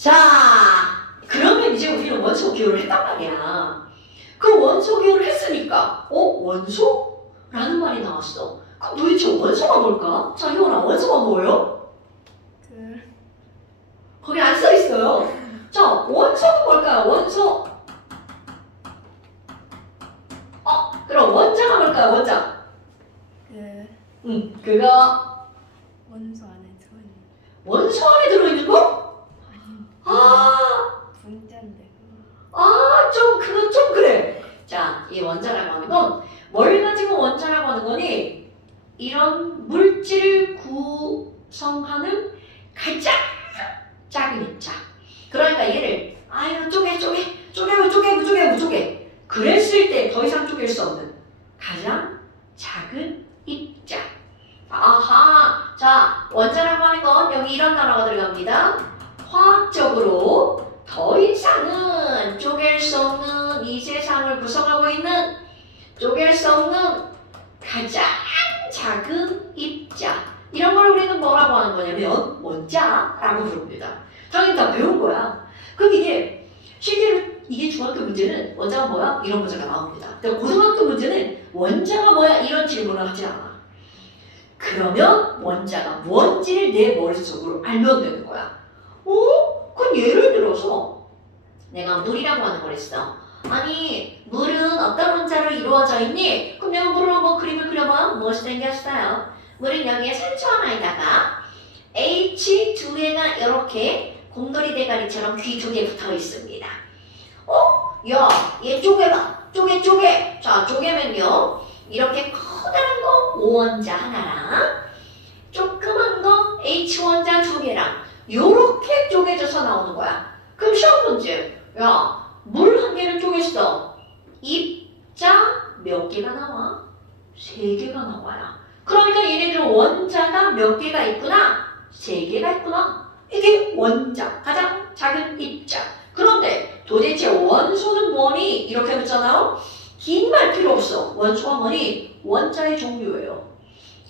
자, 그러면 이제 우리는 원소 기호를 했단 말이야. 그 원소 기호를 했으니까 원소라는 말이 나왔어. 그럼 도대체 원소가 뭘까? 자, 희원아, 원소가 뭐예요? 거기 안 써 있어요. 자, 원소는 뭘까요? 원소. 그럼 원자가 뭘까요? 원자. 그거. 원소 안에 들어있는. 원소 안에 들어있는 거? 분자인데. 그거 좀 그래. 자, 이 원자라고 하는 건 뭘 가지고 원자라고 하는 거니? 이런 물질을 구성하는 가장 작은 입자. 그러니까 얘를 쪼개. 그랬을 때 더 이상 쪼갤 수 없는 가장 작은 입자. 아하. 자, 원자라고 하는 건 여기 이런 단어가 들어갑니다. 화학적으로 더 이상은 쪼갤 수 없는 이 세상을 구성하고 있는 쪼갤 수 없는 가장 작은 입자. 이런 걸 우리는 뭐라고 하는 거냐면 원자라고 부릅니다. 당연히 다 배운 거야. 그럼 이게 실제로 이게 중학교 문제는 원자가 뭐야? 이런 문제가 나옵니다. 근데 고등학교 문제는 원자가 뭐야? 이런 질문을 하지 않아. 그러면 원자가 뭔지를 내 머릿속으로 알면 되는 거야. 그럼 예를 들어서 내가 물이라고 하는 걸 했어. 아니, 물은 어떤 원자로 이루어져 있니? 그럼 내가 물을 한번 그림을 그려봐. 무엇이 생겼어요? 물은 여기에 산초 하나에다가 H2개가 이렇게 곰돌이 대가리처럼 귀 2개 붙어 있습니다. 야, 얘 쪼개봐. 쪼개. 자, 쪼개면요. 이렇게 커다란 거 O원자 하나랑 조그만 거 H원자 2개랑 요렇게 쪼개져서 나오는 거야. 그럼 시험 문제. 야, 물 1개를 쪼갰어. 입자 몇 개가 나와? 3개가 나와요. 그러니까 얘네들은 원자가 몇 개가 있구나? 3개가 있구나. 이게 원자, 가장 작은 입자. 그런데 도대체 원소는 뭐니? 이렇게 묻잖아요. 긴 말 필요 없어. 원소가 뭐니? 원자의 종류예요.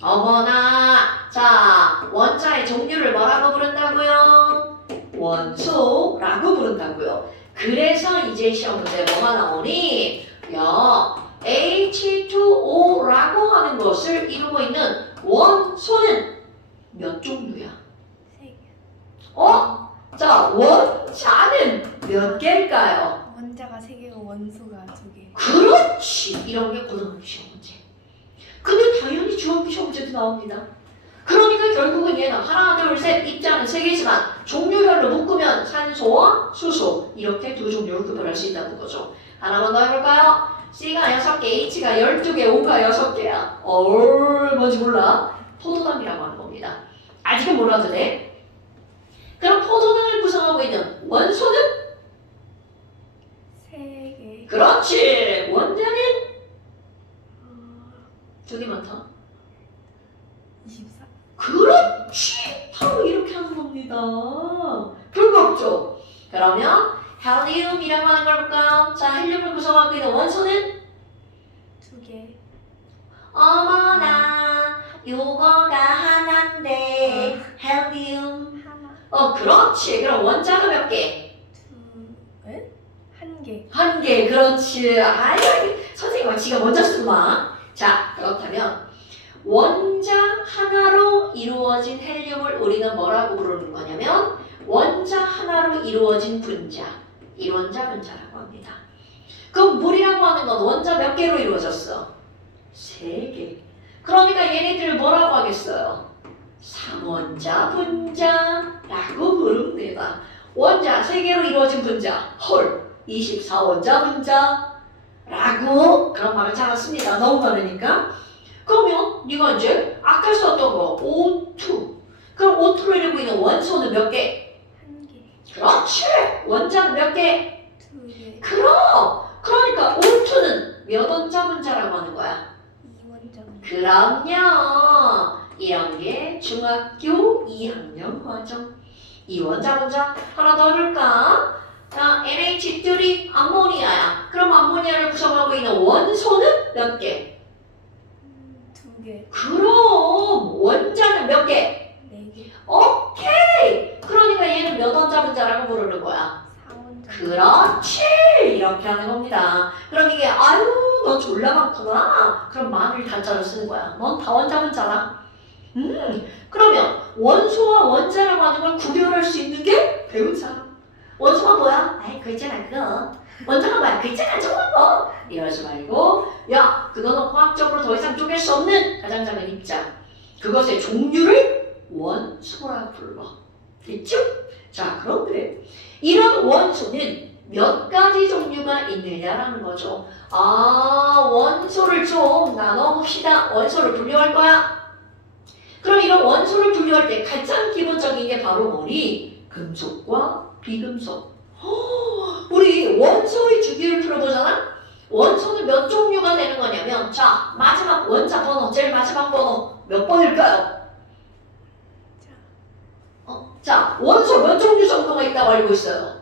어머나. 자, 원자의 종류를 뭐라고 부른다고요? 원소라고 부른다고요. 그래서 이제 시험 문제 뭐가 나오니? 야, H2O라고 하는 것을 이루고 있는 원소는 몇 종류야? 3개. 자, 원자는 몇 개일까요? 원자가 3개고 원소가 2개. 그렇지. 이런 게 고등학교 시험 문제. 근데 당연히 중학교 시험 문제도 나옵니다. 그러니까 결국은 얘는 하나, 둘, 셋, 입자는 3개지만 종류별로 묶으면 산소와 수소 이렇게 2종류로 구별할 수 있다는 거죠. 하나만 더 해볼까요? C가 6개, H가 12개, O가 6개야. 뭔지 몰라? 포도당이라고 하는 겁니다. 아직은 몰라도 돼. 그럼 포도당을 구성하고 있는 원소는? 3개. 그렇지. 원자는? 2개 많다. 24. 그렇지. 바로 이렇게 하는 겁니다. 별거 없죠. 그러면 헬리움이라고 하는 걸 볼까요? 자, 헬륨을 구성하고 있는 원소는? 2개. 어머나, 요거가 하나인데 헬리움. 하나. 그렇지. 그럼 원자가 몇 개? 1개. 1개. 그렇지. 선생님은 지가 먼저 쓰구만. 자, 그렇다면 원자 하나로 이루어진 헬륨을 우리는 뭐라고 부르는 거냐면 원자 하나로 이루어진 분자, 일원자 분자라고 합니다. 그럼 물이라고 하는 건 원자 몇 개로 이루어졌어? 3개. 그러니까 얘네들을 뭐라고 하겠어요? 3원자 분자라고 부릅니다. 원자 3개로 이루어진 분자, 헐, 24원자 분자라고 그런 말을 찾았습니다. 너무 많으니까. 그러면 네가 이제 아까 썼던 거 O2. 그럼 O2를 이루고 있는 원소는 몇 개? 1개. 그렇지. 원자는 몇 개? 2개. 그러니까 O2는 몇 원자 분자라고 하는 거야? 2원자. 그럼요. 이런 게 중학교 2학년 과정. 2원자 분자 하나 더 해볼까? 자, NH3 암모니아야. 그럼 암모니아를 구성하고 있는 원소는 몇 개? 2개. 그럼 원자는 몇 개? 4개. 오케이. 그러니까 얘는 몇 원자 분자라고 부르는 거야? 4원점. 그렇지! 이렇게 하는 겁니다. 그럼 이게 아유 너 졸라 많구나. 그럼 만을 단자로 쓰는 거야. 넌 다원자문자다. 그러면 원소와 원자라고 하는 걸 구별할 수 있는 게 배운 사람. 원소가 뭐야? 아이 그 있잖아 그거. 원자가 뭐야? 그 있잖아 저거 거. 이러지 말고 야 그거는 화학적으로 더 이상 쪼갤 수 없는 가장 작은 입자. 그것의 종류를 원소라 불러. 됐죠? 자 그런데 이런 원소는 몇 가지 종류가 있느냐라는 거죠. 아 원소를 좀 나눠봅시다. 원소를 분류할 거야. 그럼 이런 원소를 분류할 때 가장 기본적인 게 바로 뭐니? 금속과 비금속. 우리 원소의 주기를 풀어보잖아? 원소는 몇 종류가 되는 거냐면 자 마지막 원자 번호 제일 마지막 번호 몇 번일까요? 자 원소 몇 종류 정도가 있다고 알고 있어요?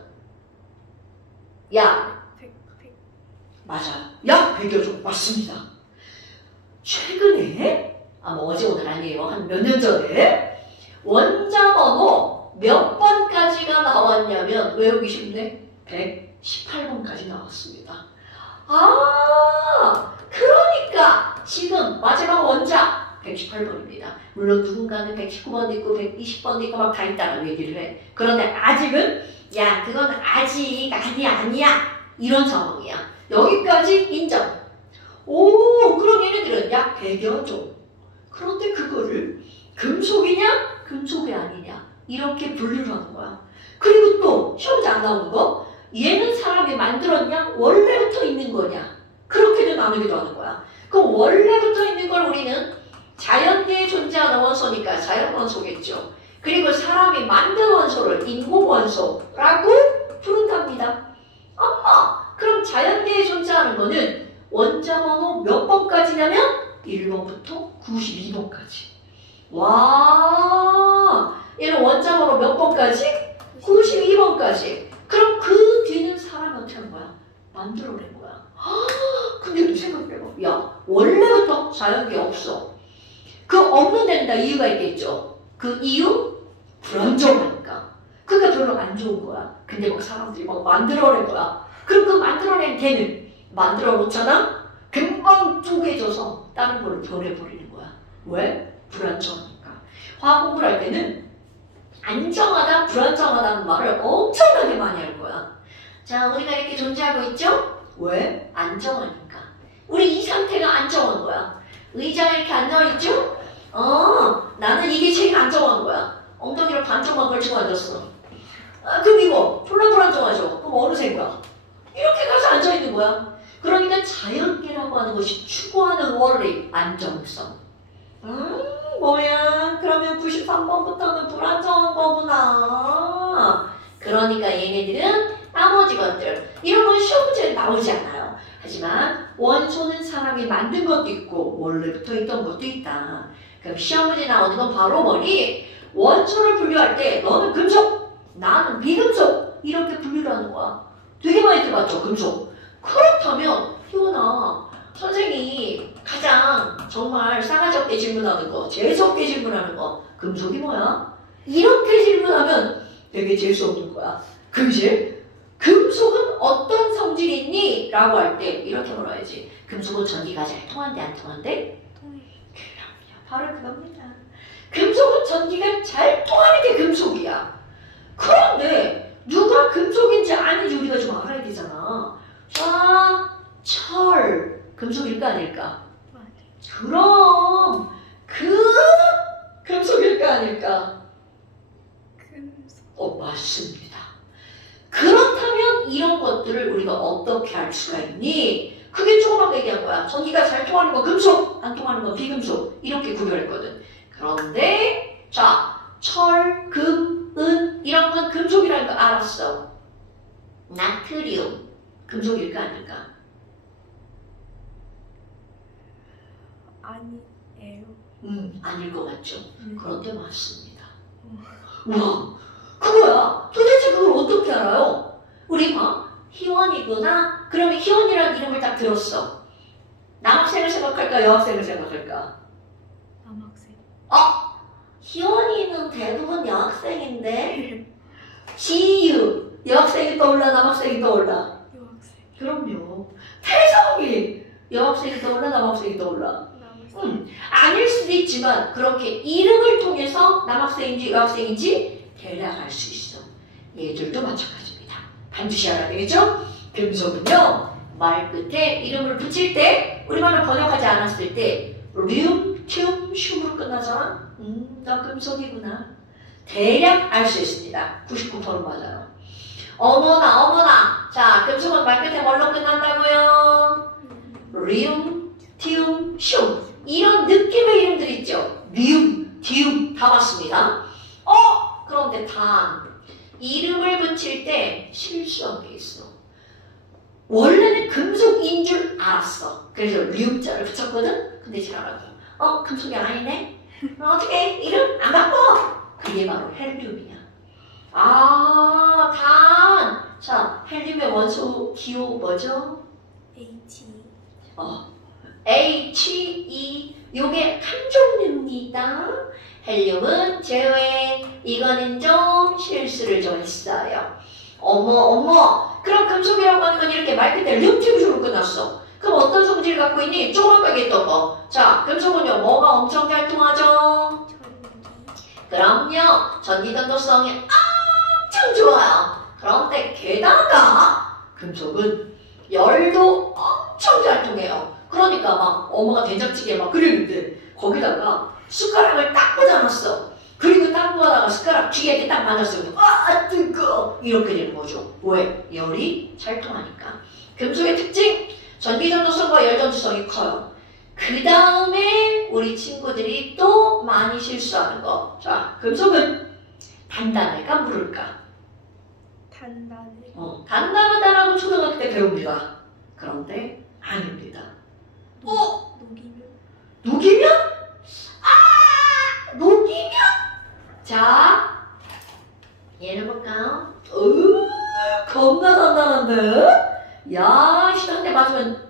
약 100. 맞아요. 약 100여 종 맞습니다. 최근에 뭐 어제 오늘 아니에요. 한 몇 년 전에 원자 번호 몇 번까지가 나왔냐면 외우기 쉽네. 118번까지 나왔습니다. 아 그러니까 지금 마지막 원자 118번입니다. 물론 누군가는 119번도 있고 120번도 있고 막 다 있다고 얘기를 해. 그런데 아직은 야 그건 아직 아니야 이런 상황이야. 여기까지 인정. 오 그럼 얘네들은 약 100여 종. 그런데 그거를 금속이냐 금속이 아니냐 이렇게 분류를 하는 거야. 그리고 또 시험지 안 나오는 거 얘는 사람이 만들었냐 원래부터 있는 거냐 그렇게도 나누기도 하는 거야. 그럼 원래부터 있는 걸 우리는 자연계에 존재하는 원소니까 자연원소겠죠. 그리고 사람이 만든 원소를 인공원소라고 부른답니다. 그럼 자연계에 존재하는 거는 원자 번호 몇 번까지냐면 1번부터 92번까지. 와 얘는 원자 번호 몇 번까지? 92번까지. 그럼 그 뒤는 사람이 어떻게 한 거야? 만들어낸 거야. 근데 생각해봐. 야 원래부터 자연계 없어. 그 없는 데는 다 이유가 있겠죠. 그 이유? 불안정하니까. 그러니까 별로 안 좋은 거야. 근데 막 사람들이 막 만들어낸 거야. 그럼 그 만들어낸 걔는 만들어 놓잖아? 금방 쪼개져서 다른 걸로 변해버리는 거야. 왜? 불안정하니까. 화학 공부를 할 때는 안정하다, 불안정하다는 말을 엄청나게 많이 할 거야. 자, 우리가 이렇게 존재하고 있죠? 왜? 안정하니까. 우리 이 상태가 안정한 거야. 의자에 이렇게 앉아있죠? 나는 이게 제일 안정한 거야. 엉덩이를 반쪽만 걸치고 앉았어. 그럼 이거 졸라 불안정하죠? 그럼 어느 생각? 이렇게 가서 앉아있는 거야. 그러니까 자연계라고 하는 것이 추구하는 원리, 안정성. 뭐야? 그러면 93번부터는 불안정한 거구나. 그러니까 얘네들은 나머지 것들, 이런 건 시험 문제에 나오지 않아요. 하지만 원소는 사람이 만든 것도 있고 원래부터 있던 것도 있다. 그럼 시험 문제 나오는 건 바로 뭐니? 원소를 분류할 때 너는 금속, 나는 비금속 이렇게 분류를 하는 거야. 되게 많이 들어봤죠? 금속. 그렇다면 희원아 선생님이 가장 정말 싸가지 없게 질문하는 거, 재수없게 질문하는 거 금속이 뭐야? 이렇게 질문하면 되게 재수없는 거야. 그지? 금속은 어떤 성질이 있니? 라고 할 때 이렇게 물어야지. 금속은 전기가 잘 통한대 안 통한대? 통해. 그럼요. 바로 그겁니다. 금속은 전기가 잘 통하는 게 금속이야. 그런데 누가 금속인지 아닌지 우리가 좀 알아야 되잖아. 자, 철 금속일까 아닐까? 맞아. 그럼 금속일까 아닐까? 금속. 맞습니다. 그렇다면 이런 것들을 우리가 어떻게 알 수가 있니? 그게 조금만 얘기한 거야. 전기가 잘 통하는 건 금속, 안 통하는 건 비금속 이렇게 구별했거든. 그런데 자, 철, 금, 은 이런 건 금속이라는 거 알았어. 나트륨 금속일까 아닐까? 아니에요. 아닐 것 같죠? 그런데 맞습니다. 우와, 그거야. 도대체 그걸 어떻게 알아요? 우리 봐. 희원이구나. 그러면 희원이라는 이름을 딱 들었어. 남학생을 생각할까? 여학생을 생각할까? 남학생. 희원이는 대부분 여학생인데 시유. 여학생이 떠올라, 남학생이 떠올라? 여학생. 그럼요. 태성이. 여학생이 떠올라, 남학생이 떠올라? 남학생. 아닐 수도 있지만 그렇게 이름을 통해서 남학생인지 여학생인지 대략 알 수 있어. 얘들도 마찬가지입니다. 반드시 알아야 되겠죠? 금속은요. 말 끝에 이름을 붙일 때 우리말로 번역하지 않았을 때 륨, 튬, 슘으로 끝나잖아. 나 금속이구나. 대략 알 수 있습니다. 99% 맞아요. 어머나 어머나. 자, 금속은 말 끝에 뭘로 끝난다고요? 륨, 튬, 슘. 이런 느낌의 이름들 있죠. 미움, 디움 다 맞습니다. 그런데 단 이름을 붙일 때 실수한 게 있어. 원래는 금속인 줄 알았어. 그래서 륨자를 붙였거든. 근데 지나가고 금속이 아니네. 어떻게 이름 안 바꿔? 그게 바로 헬륨이야. 단. 자, 헬륨의 원소 기호 뭐죠? H. HE. 요게 한 종류입니다. 헬륨은 제외. 이거는 좀 실수를 좀 했어요. 어머. 그럼 금속이라고 하는 건 이렇게 말 그대로 륨팀으로 끝났어. 그럼 어떤 성질을 갖고 있니? 조각하게 있던 거. 자, 금속은요, 뭐가 엄청 잘 통하죠? 그럼요, 전기 전도성이 엄청 좋아요. 그런데 게다가 금속은 열도 엄청 잘 통해요. 그러니까 막 엄마가 된장찌개 막 끓이는데 거기다가 숟가락을 딱 꽂아놨어. 그리고 땅콩하다가 숟가락 뒤에 이렇게 딱 맞았으면 뜨거워 이렇게 되는 거죠. 왜? 열이 잘 통하니까. 금속의 특징, 전기전도성과 열전도성이 커요. 그 다음에 우리 친구들이 또 많이 실수하는 거. 자, 금속은 단단할까 무를까? 단단해. 단단하다라고 초등학교 때 배웁니다. 그런데 아닙니다. 녹이면? 녹이면? 녹이면? 자, 얘를 볼까요? 겁나 단단한데? 야, 한 대 맞으면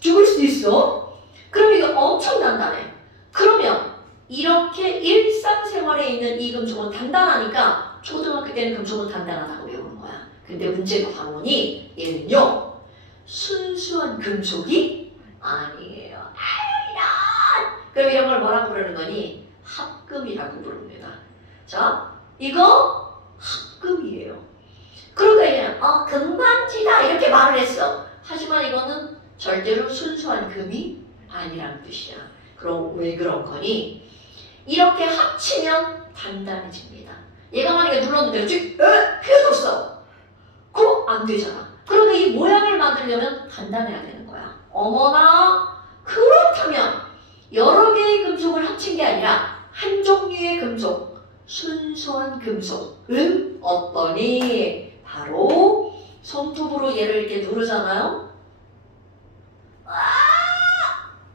죽을 수도 있어? 그럼 이거 엄청 단단해. 그러면 이렇게 일상생활에 있는 이 금속은 단단하니까 초등학교 때는 금속은 단단하다고 배우는 거야. 근데 문제가 바로니 얘는요, 순수한 금속이 아니에요. 그럼 이런 걸 뭐라고 부르는 거니? 합금이라고 부릅니다. 자, 이거 합금이에요. 그러니까 그냥 금반지다 이렇게 말을 했어. 하지만 이거는 절대로 순수한 금이 아니라는 뜻이야. 그럼 왜 그런 거니? 이렇게 합치면 단단해집니다. 얘가 만약에 눌렀는데 휘어졌어. 그럼 안 되잖아. 그러면 이 모양을 만들려면 단단해야 되는 거야. 어머나, 그렇다면 여러 개의 금속을 합친 게 아니라 한 종류의 금속, 순수한 금속은 어떠니? 바로 손톱으로 얘를 이렇게 누르잖아요.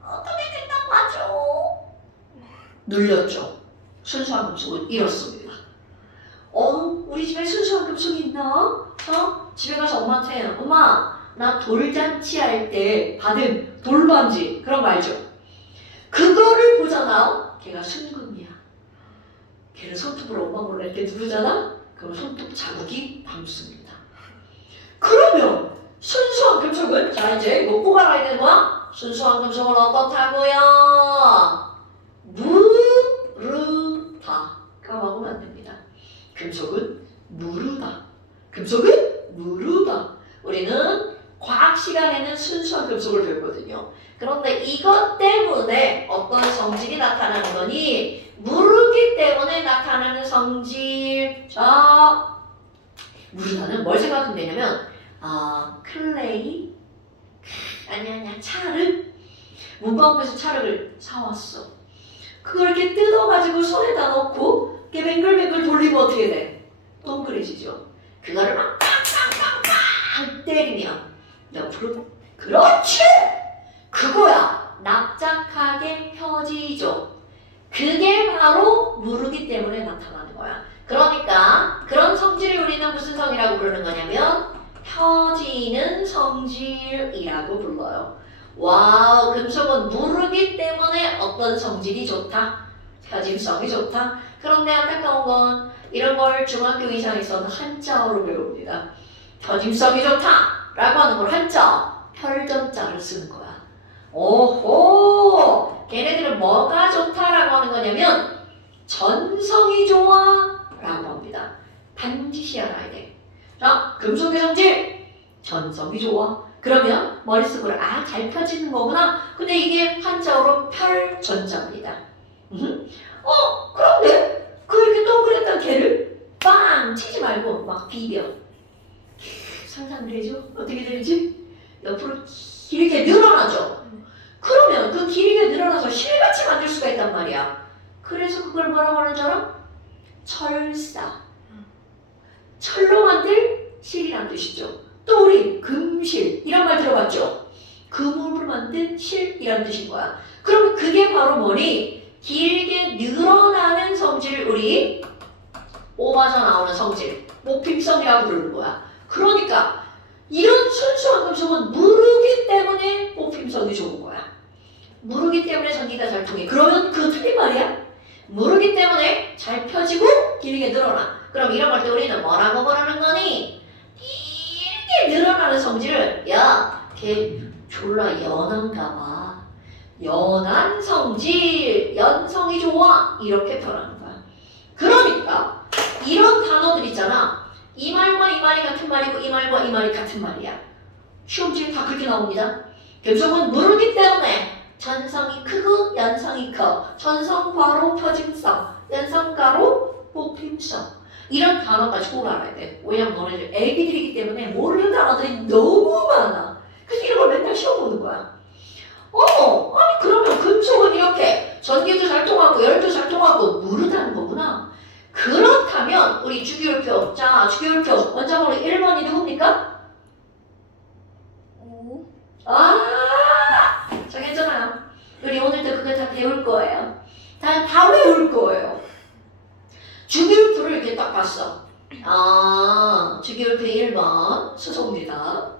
어떻게 된다고 하죠? 눌렸죠. 순수한 금속은 이렇습니다. 우리 집에 순수한 금속이 있나? 집에 가서 엄마한테 엄마, 나 돌잔치 할 때 받은 돌반지 그런 거 알죠? 그거를 보잖아요. 걔가 순금이야. 걔를 손톱으로 엄마 몰래 이렇게 누르잖아? 그럼 손톱 자국이 남습니다. 그러면 순수한 금속은, 자 이제 이거 꼭 알아야 되는 거야. 순수한 금속은 어떻다고요? 무르다. 까먹으면 안 됩니다. 금속은 무르다. 금속은 무르다. 우리는 과학 시간에는 순수한 금속을 배웠거든요. 그런데 이것 때문에 어떤 성질이 나타나는 거니? 무르기 때문에 나타나는 성질. 자, 무르다는 뭘 생각하면 되냐면 클레이? 아니야, 찰흙? 문방구에서 찰흙을 사왔어. 그걸 이렇게 뜯어가지고 손에다 넣고 이렇게 뱅글뱅글 돌리면 어떻게 돼? 동그래지죠. 그거를 막 빵빵빵빵 때리면 옆으로, 그렇지! 그거야. 납작하게 펴지죠. 그게 바로 무르기 때문에 나타나는 거야. 그러니까 그런 성질을 우리는 무슨 성이라고 부르는 거냐면 펴지는 성질이라고 불러요. 와우, 금속은 무르기 때문에 어떤 성질이 좋다? 표짐성이 좋다. 그런데 안타까운 건 이런 걸 중학교 이상에서는 한자어로 배웁니다. 표짐성이 좋다라고 하는 걸 한자어, 펼전자를 쓰는 거야. 오호! 걔네들은 뭐가 좋다라고 하는 거냐면 전성이 좋아 라고 합니다. 반드시 알아야 돼. 자, 금속의 성질 전성이 좋아. 그러면 머릿속으로 잘 펴지는 거구나. 근데 이게 한자어로 펼전자입니다. 그런데 그렇게 동그랬던 걔를 빵 치지 말고 막 비벼. 상상되죠? 어떻게 되지? 옆으로 길게 늘어나죠? 그러면 그 길게 늘어나서 실같이 만들 수가 있단 말이야. 그래서 그걸 뭐라고 하는 줄 알아? 철사. 철로 만들 실이란 뜻이죠. 또 우리 금실 이런 말 들어봤죠? 금으로 만든 실이란 뜻인 거야. 그러면 그게 바로 뭐니? 길게 늘어나는 성질을 우리 오바져 나오는 성질, 목필성이라고 부르는 거야. 그러니까 이런 순수한 금속은 무르기 때문에 목필성이 좋은 거야. 무르기 때문에 전기가 잘 통해. 그러면 그 틀린 말이야. 무르기 때문에 잘 펴지고 길게 늘어나. 그럼 이런 걸 때 우리는 뭐라고 부르는 거니? 길게 늘어나는 성질을 야, 걔 졸라 연한가 봐. 연한 성질, 연성이 좋아. 이렇게 표현하는 거야. 그러니까 이런 단어들 있잖아. 이 말과 이 말이 같은 말이고 이 말과 이 말이 같은 말이야. 시험지에 다 그렇게 나옵니다. 금속은 무르기 때문에 전성이 크고 연성이 커. 전성 바로 표짐성, 연성 가로 목힘성. 이런 단어까지 꼭 알아야 돼. 왜냐면 너네들 애기들이기 때문에 모르는 단어들이 너무 많아. 그래서 이런 걸 맨날 시험 보는 거야. 아니 그러면 금속은 이렇게 전기도 잘 통하고 열도 잘 통하고 무르다는 거구나. 그렇다면 우리 주기율표, 자 주기율표 원자번호 1번이 누굽니까? 5. 자 괜찮아요. 우리 오늘도 그거 다 배울 거예요. 다 외울 거예요. 주기율표를 이렇게 딱 봤어. 주기율표 1번 수소입니다.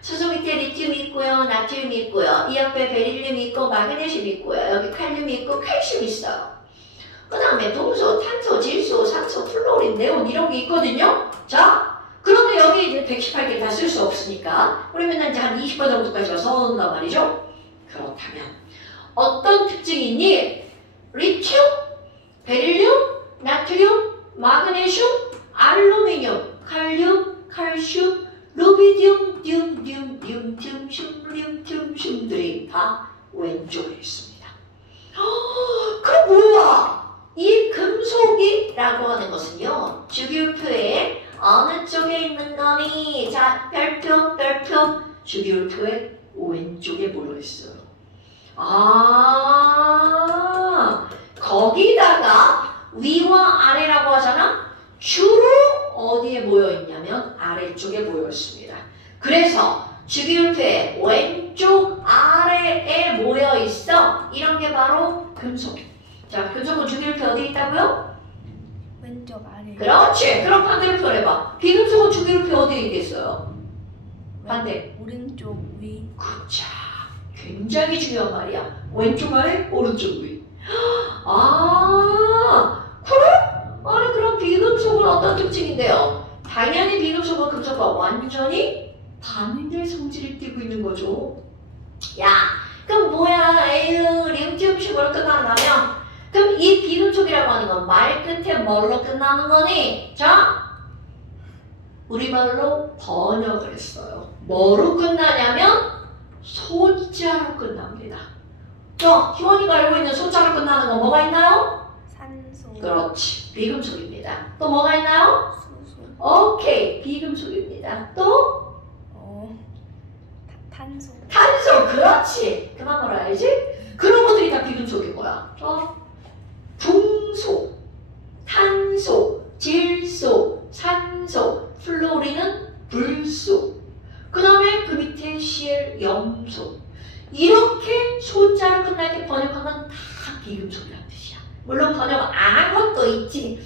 수소 밑에 리튬이 있고요, 나트륨이 있고요, 이 옆에 베릴륨이 있고 마그네슘이 있고요, 여기 칼륨이 있고 칼슘이 있어요. 그 다음에 동소, 탄소, 질소, 산소, 플로린, 네온 이런 게 있거든요. 자, 그런데 여기 이제 118개 다 쓸 수 없으니까 우리 맨날 이제 한 20번 정도까지가 써온단 말이죠. 그렇다면 어떤 특징이 있니? 리튬, 베릴륨, 나트륨, 마그네슘, 알루미늄, 칼륨, 칼슘, 루비디움, 듐, 슘들이 다 왼쪽에 있습니다. 그럼 뭐야? 이 금속이라고 하는 것은요, 주기율표에 어느 쪽에 있는 거니? 자, 별표, 주기율표의 왼쪽에 모여있어요. 거기다가 위와 아래라고 하잖아? 주로 어디에 모여있냐면 아래쪽에 모여있습니다. 그래서 주기율표의 왼쪽 아래에 모여있어. 이런 게 바로 금속. 자, 금속은 주기율표 어디 있다고요? 왼쪽 아래. 그렇지. 그럼 반대로 표현해봐. 비금속은 주기율표 어디에 있겠어요? 반대. 오른쪽 위. 그쵸. 굉장히 중요한 말이야. 왼쪽 아래, 오른쪽 위. 그래? 아니 그럼 비금속은 어떤 특징인데요? 당연히 비금속은 금속과 완전히 반대 성질을 띠고 있는 거죠. 야, 그럼 뭐야? 에휴, 리튬식으로 끝난다면 그럼 이 비금속이라고 하는 건 말 끝에 뭘로 끝나는 거니? 자, 우리말로 번역을 했어요. 뭐로 끝나냐면 소자로 끝납니다. 희원이가 알고 있는 소자로 끝나는 건 뭐가 있나요? 산소. 그렇지, 비금속입니다. 또 뭐가 있나요? 수소. 오케이, 비금속입니다. 또? 탄소. 탄소, 그렇지. 그만 말아야지. 그런 것들이 다 비금속인 거야. 풍소, 탄소, 질소, 산소, 플로린은 불소. 그 다음에 그 밑에 Cl, 염소. 이렇게 소자로 끝날 때 번역하면 다 비금속이라는 뜻이야. 물론 번역 안 한 것도 있지.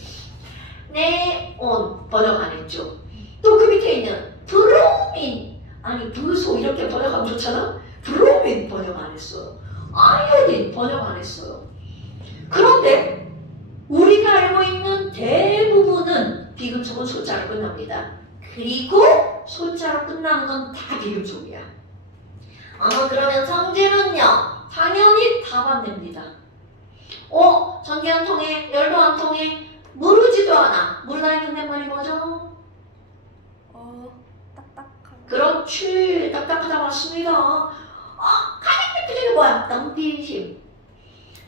네온 번역 안 했죠. 또 그 밑에 있는 브로민, 아니 불소 이렇게 번역하면 좋잖아. 브로민 번역 안 했어요. 아이오딘 번역 안 했어요. 그런데 우리가 알고 있는 대부분은 비금속은 소자로 끝납니다. 그리고 소자로 끝나는 건 다 비금속이야. 그러면 성질은요? 당연히 다 반대입니다. 전기 안 통해, 열도 안 통해, 무르지도 않아. 무르다는 말이 뭐죠? 딱딱한. 그렇지, 딱딱하다 맞습니다. 가장 대표적인 뭐야? 연필심.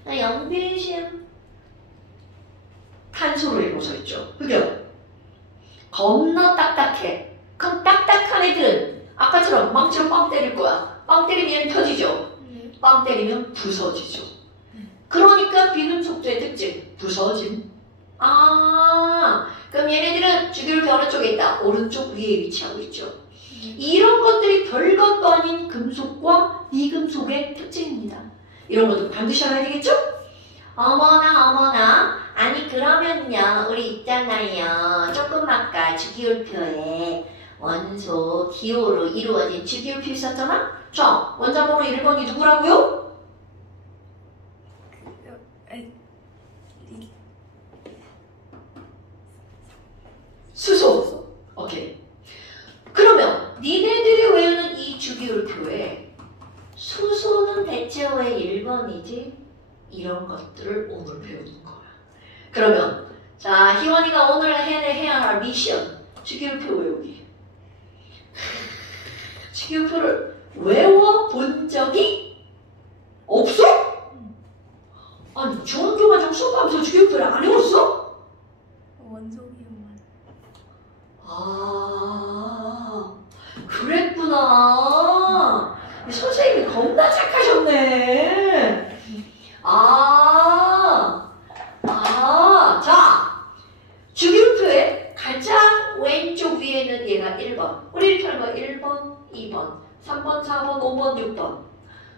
연필심 탄소로 이루어져 있죠. 그죠? 겁나 딱딱해. 그럼 딱딱한 애들은 아까처럼 망치로 빵 때릴 거야. 빵 때리면 펴지죠. 빵 때리면 부서지죠. 그러니까 비금속주의 특징, 부서짐. 그럼 얘네들은 주기율표 어느 쪽에 있다? 오른쪽 위에 위치하고 있죠. 이런 것들이 별것도 아닌 금속과 비금속의 특징입니다. 이런 것도 반드시 알아야 되겠죠? 어머나. 아니 그러면요 우리 있잖아요. 조금 아까 주기율표에 원소 기호로 이루어진 주기율표 있었잖아? 자, 원자번호 1번이 누구라고요? 수소. 오케이. 그러면 니네들이 외우는 이 주기율표에 수소는 대체 왜 1번이지? 이런 것들을 오늘 배우는 거야. 그러면 자, 희원이가 오늘 해야 할 미션 주기율표 외우기. 주기율표를 외워본 적이 없어? 아니 중학교만 수업하면서 주기율표를 안 외웠어? 원소기호만. 그랬구나. 선생님이 겁나 착하셨네. 자, 주기율표의 가장 왼쪽 위에는 얘가 1번. 우리 이렇게 하는 거 1번, 2번, 3번, 4번, 5번, 6번.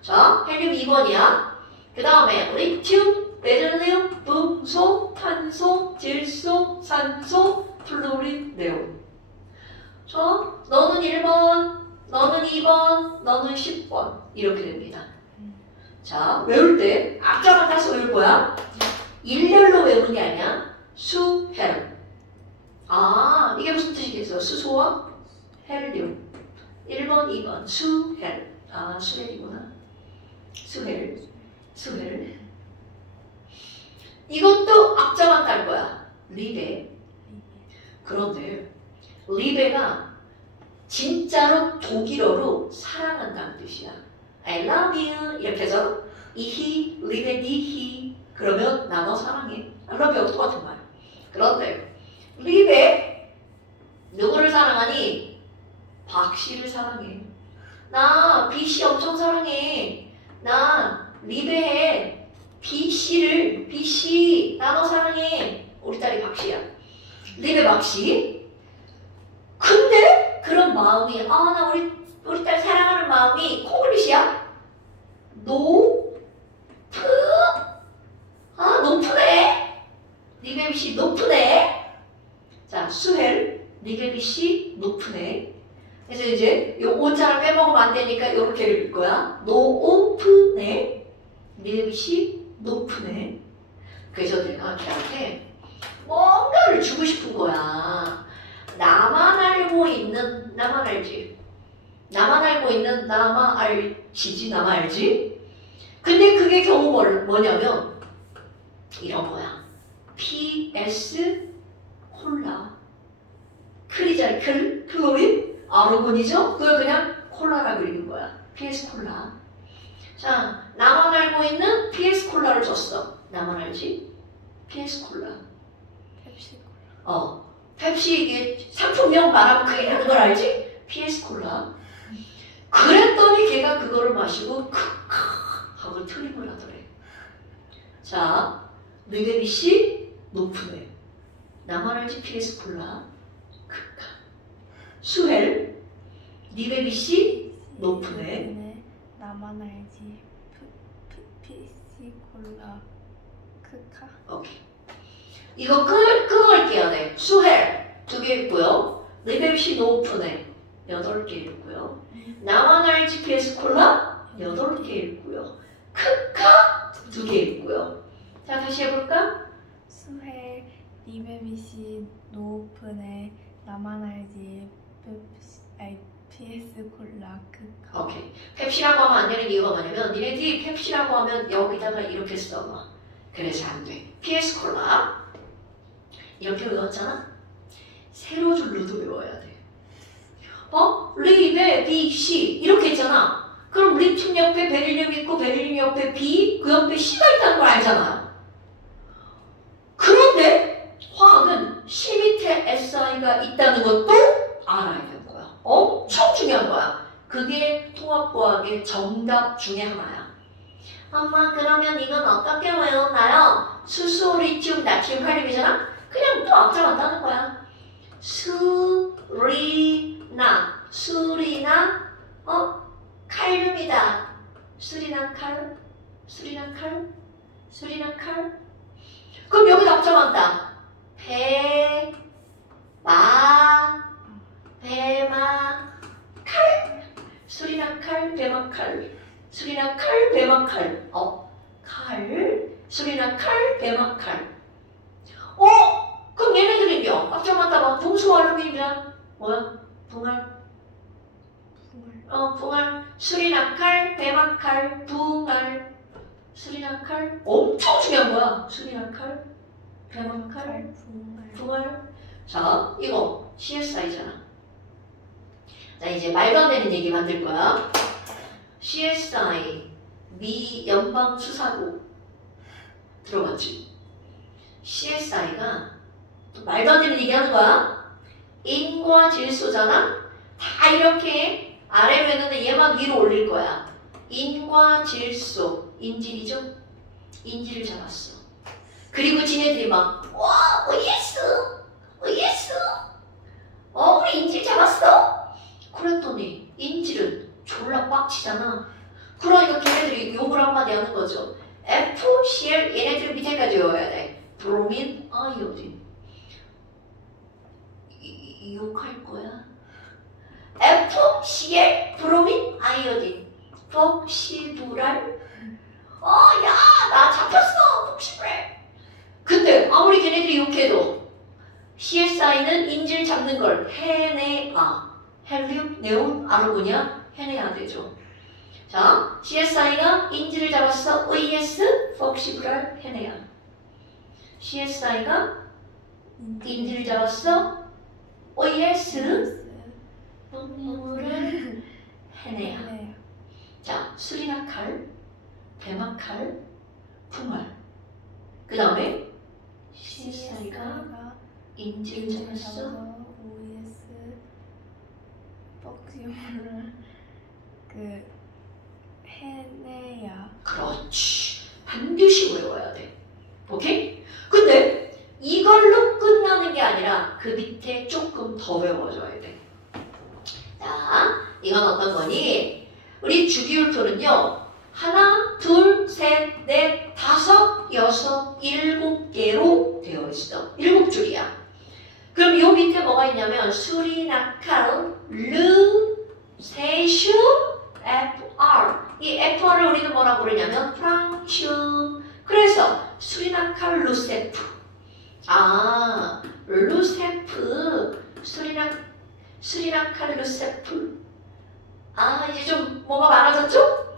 자, 헬륨 2번이야. 그 다음에 리튬, 베릴륨, 음소, 탄소, 질소, 산소, 플루린, 네온. 자, 너는 1번, 너는 2번, 너는 10번. 이렇게 됩니다. 자, 외울 때 앞자만 따서 외울 거야. 일렬로 외우는 게 아니야. 수, 헬. 이게 무슨 뜻이겠어? 수소와 헬륨. 1번, 2번. 수, 헬. 수헬이구나. 수헬. 이것도 앞자만 딸 거야. 리베. 그런데 리베가 진짜로 독일어로 사랑한다는 뜻이야. I love you 이렇게 해서 이히, 리베, 니히 그러면 나 너 사랑해. I love you 똑같은 말. 그런데 리베 누구를 사랑하니? 박씨를 사랑해. 나 B씨 엄청 사랑해. 나 리베에 B씨 나 너 사랑해. 우리 딸이 박씨야. 리베 박씨. 근데 그런 마음이 나 우리 딸 사랑하는 마음이 코글릿이야? 높으네. 리베비씨 높으네. 자, 수헬 리베비씨 높으네. 그래서 이제 이 오자를 빼먹으면 안 되니까 이렇게 읽을 거야. 높으네. 리베비씨 높으네. 그래서 내가 걔한테 뭔가를 주고 싶은 거야. 나만 알지? 나만 알지? 근데 그게 겨우 뭐냐면 이런 거야. PS 콜라. 클리자리 클로린 아르곤이죠? 그걸 그냥 콜라라고 읽은 거야. PS 콜라. 자, 나만 알고 있는 PS 콜라를 줬어. 나만 알지? PS 콜라. 펩시콜라. 펩시 이게 상품명 말하면 크게 하는 걸 알지? PS 콜라. 그랬더니 걔가 그거를 마시고 크크 하고 트림을 하더래. 자, 리베비씨 높으네. 나만 알지 PS 콜라. 크크. 수헬 리베비씨 높으네. 나만 알지. 펩시콜라. 크카. 오케이. 이거 끊을게요. 네. 수헬 2개 있고요. 리베비씨 높으네 8개 있고요. 나만 알지 PS 콜라 8개 있고요. 크카 2개 있고요. 자, 다시 해볼까? 수해 리베비시 노오픈에 나만 알지 PS 콜라 크카. 오케이. 펩시라고 하면 안 되는 이유가 뭐냐면 니네들이 펩시라고 하면 여기다가 이렇게 써봐. 그래서 안 돼. PS 콜라 이렇게 외웠잖아? 세로 줄로도 외워야 돼. 리베 비시 이렇게 있잖아. 그럼 리튬 옆에 베릴륨 있고 베릴륨 옆에 B 그 옆에 C가 있다는 걸 알잖아요. 그런데 화학은 C 밑에 SI가 있다는 것도 알아야 되는 거야. 엄청 중요한 거야. 그게 통합과학의 정답 중에 하나야. 엄마 그러면 이건 어떻게 외우나요? 수소, 리튬, 나트륨, 칼륨이잖아? 그냥 또 앞장한다는 거야. 수리나 칼륨이다. 수리나 칼. 그럼 여기다 앞장한다. 배마 칼. 수리나 칼, 배마 칼. 수리나 칼, 배마 칼. 수리나 칼, 배마 칼. 그럼 얘네들은요? 앞장한다 봐. 동수 알루미늄이잖아. 뭐야? 붕알. 붕알. 수리나칼, 배마칼, 붕알. 수리나칼. 엄청 중요한 거야. 수리나칼, 배마칼, 붕알. 자, 이거 CSI잖아. 자, 이제 말도 안 되는 얘기 만들 거야. CSI, 미 연방수사국. 들어봤지? CSI가 말도 안 되는 얘기 하는 거야. 인과 질소잖아? 다 이렇게 아래로 했는데 얘만 위로 올릴 거야. 인과 질소, 인질이죠? 인질을 잡았어. 그리고 지네들이 막, 예스! 우리 인질 잡았어? 그랬더니 인질은 졸라 빡치잖아. 그러니까 걔네들이 욕을 한마디 하는 거죠. FCl 얘네들 밑에까지 외워야 돼. 브로민, 아이오딘. 욕할 거야. FCl, 브로민, 아이오딘. 폭시브랄. 야, 나 잡혔어. 폭시브랄. 근데 아무리 걔네들이 욕해도 CSI는 인질 잡는 걸 해내야. 헬륨, 네온, 아르고니아 해내야 되죠. 자, CSI가 인질을 잡았어. OES, 폭시브랄 해내야. CSI가 인질을 잡았어. OES, 동물을 해내야. 자, 수리나 칼, 배마 칼, 붕알. 그 다음에 CSI가 인질을 잡았어. OS 폭시브랄 해내야. 그렇지. 반드시 외워야 돼. 오케이? 근데 이걸로 끝나는 게 아니라 그 밑에 조금 더 외워줘야 돼. 자, 이건 어떤 거니? 우리 주기율표는요. 하나, 둘, 셋, 넷, 다섯, 여섯, 일곱 개로 되어 있어. 7줄이야. 그럼 요 밑에 뭐가 있냐면 수리나칼, 르, 세슈, FR. 이 FR을 우리는 뭐라고 그러냐면 프랑큐. 그래서 수리나칼 루세프. 루세프. 수리나칼 루세프. 이제 좀 뭐가 많아졌죠?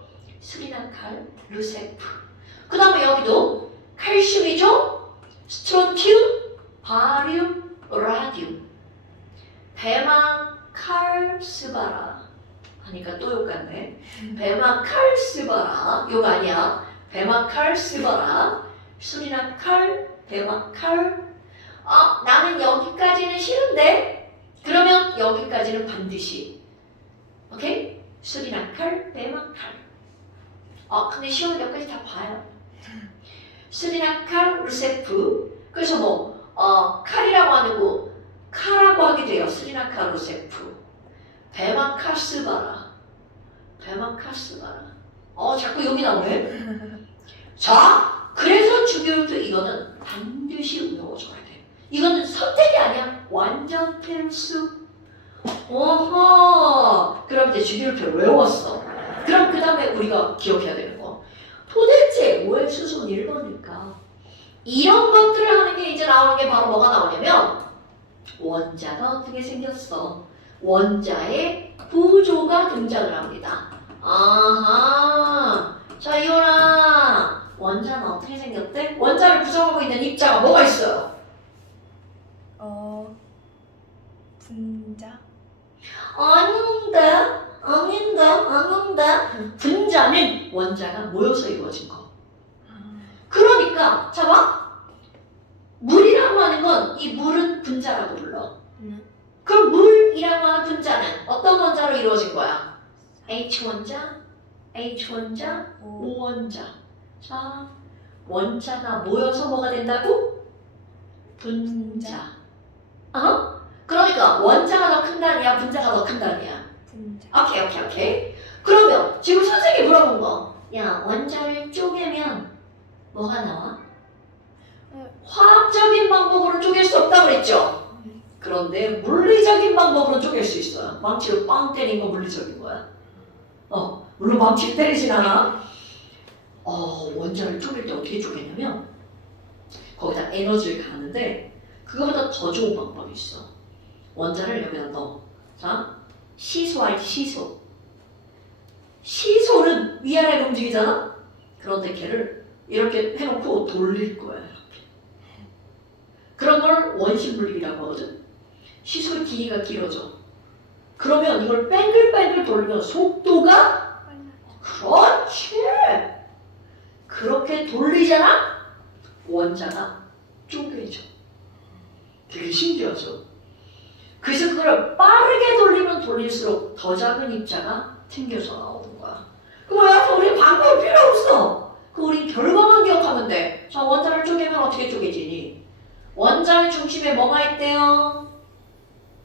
수리나칼 루세프. 그 다음에 여기도 칼슘이죠? 스트론튬, 바륨, 라듐. 베마칼스바라. 하니까 또 욕 같네. 베마칼스바라. 욕 아니야. 베마칼스바라. 수리나칼, 베마칼. 나는 여기까지는 싫은데? 그러면 여기까지는 반드시. 오케이? 수리나칼, 베마칼. 근데 시험 몇 가지 다 봐요. 수리나칼, 루세프. 그래서 칼이라고 안 하고 카라고 하게 돼요. 수리나칼, 루세프. 베마칼스바라. 자꾸 여기 나오네. 자, 그래서 주기율표 이거는 반드시 외워줘야 돼. 이거는 선택이 아니야. 완전 필수. 그럼 이제 주기율표를 외웠어. 그럼 그 다음에 우리가 기억해야 되는 거. 도대체 왜 수소는 1번일까? 이런 것들을 하는 게 이제 나오는 게 바로 뭐가 나오냐면 원자가 어떻게 생겼어? 원자의 구조가 등장을 합니다. 아하. 자, 이호라. 원자는 어떻게 생겼대? 원자를 구성하고 있는 입자가 뭐가 있어요? 분자. 아닌데. 분자는 원자가 모여서 이루어진 거. 그러니까, 자 봐. 물이라고 하는 건 이 물은 분자라고 불러. 그럼 물이라고 하는 분자는 어떤 원자로 이루어진 거야? H원자, O원자. 자, 원자가 모여서 뭐가 된다고? 분자. 그러니까 원자가 더 큰다니야, 분자가 더 큰다니야? 분자. 오케이. 그러면 지금 선생님이 물어본 거. 야, 원자를 쪼개면 뭐가 나와? 화학적인 방법으로 쪼갤 수 없다고 그랬죠? 그런데 물리적인 방법으로 쪼갤 수 있어요. 망치로 빵 때린 거 물리적인 거야. 물론 망치로 때리진 않아. 원자를 쪼갤 때 어떻게 쪼개냐면 거기다 에너지를 가하는데 그거보다 더 좋은 방법이 있어. 원자를 여기다 넣어. 자, 시소 알지? 시소. 시소는 위아래로 움직이잖아? 그런데 걔를 이렇게 해놓고 돌릴 거야. 이렇게. 그런 걸 원심물리기라고 하거든. 시소의 길이가 길어져. 그러면 이걸 뱅글뱅글 돌리면 속도가 그렇지. 그렇게 돌리잖아? 원자가 쪼개져. 되게 신기하죠? 그래서 그걸 빠르게 돌리면 돌릴수록 더 작은 입자가 튕겨서 나오는 거야. 그럼 야, 우리 방법 필요 없어. 우리 결과만 기억하면 돼. 자, 원자를 쪼개면 어떻게 쪼개지니? 원자의 중심에 뭐가 있대요?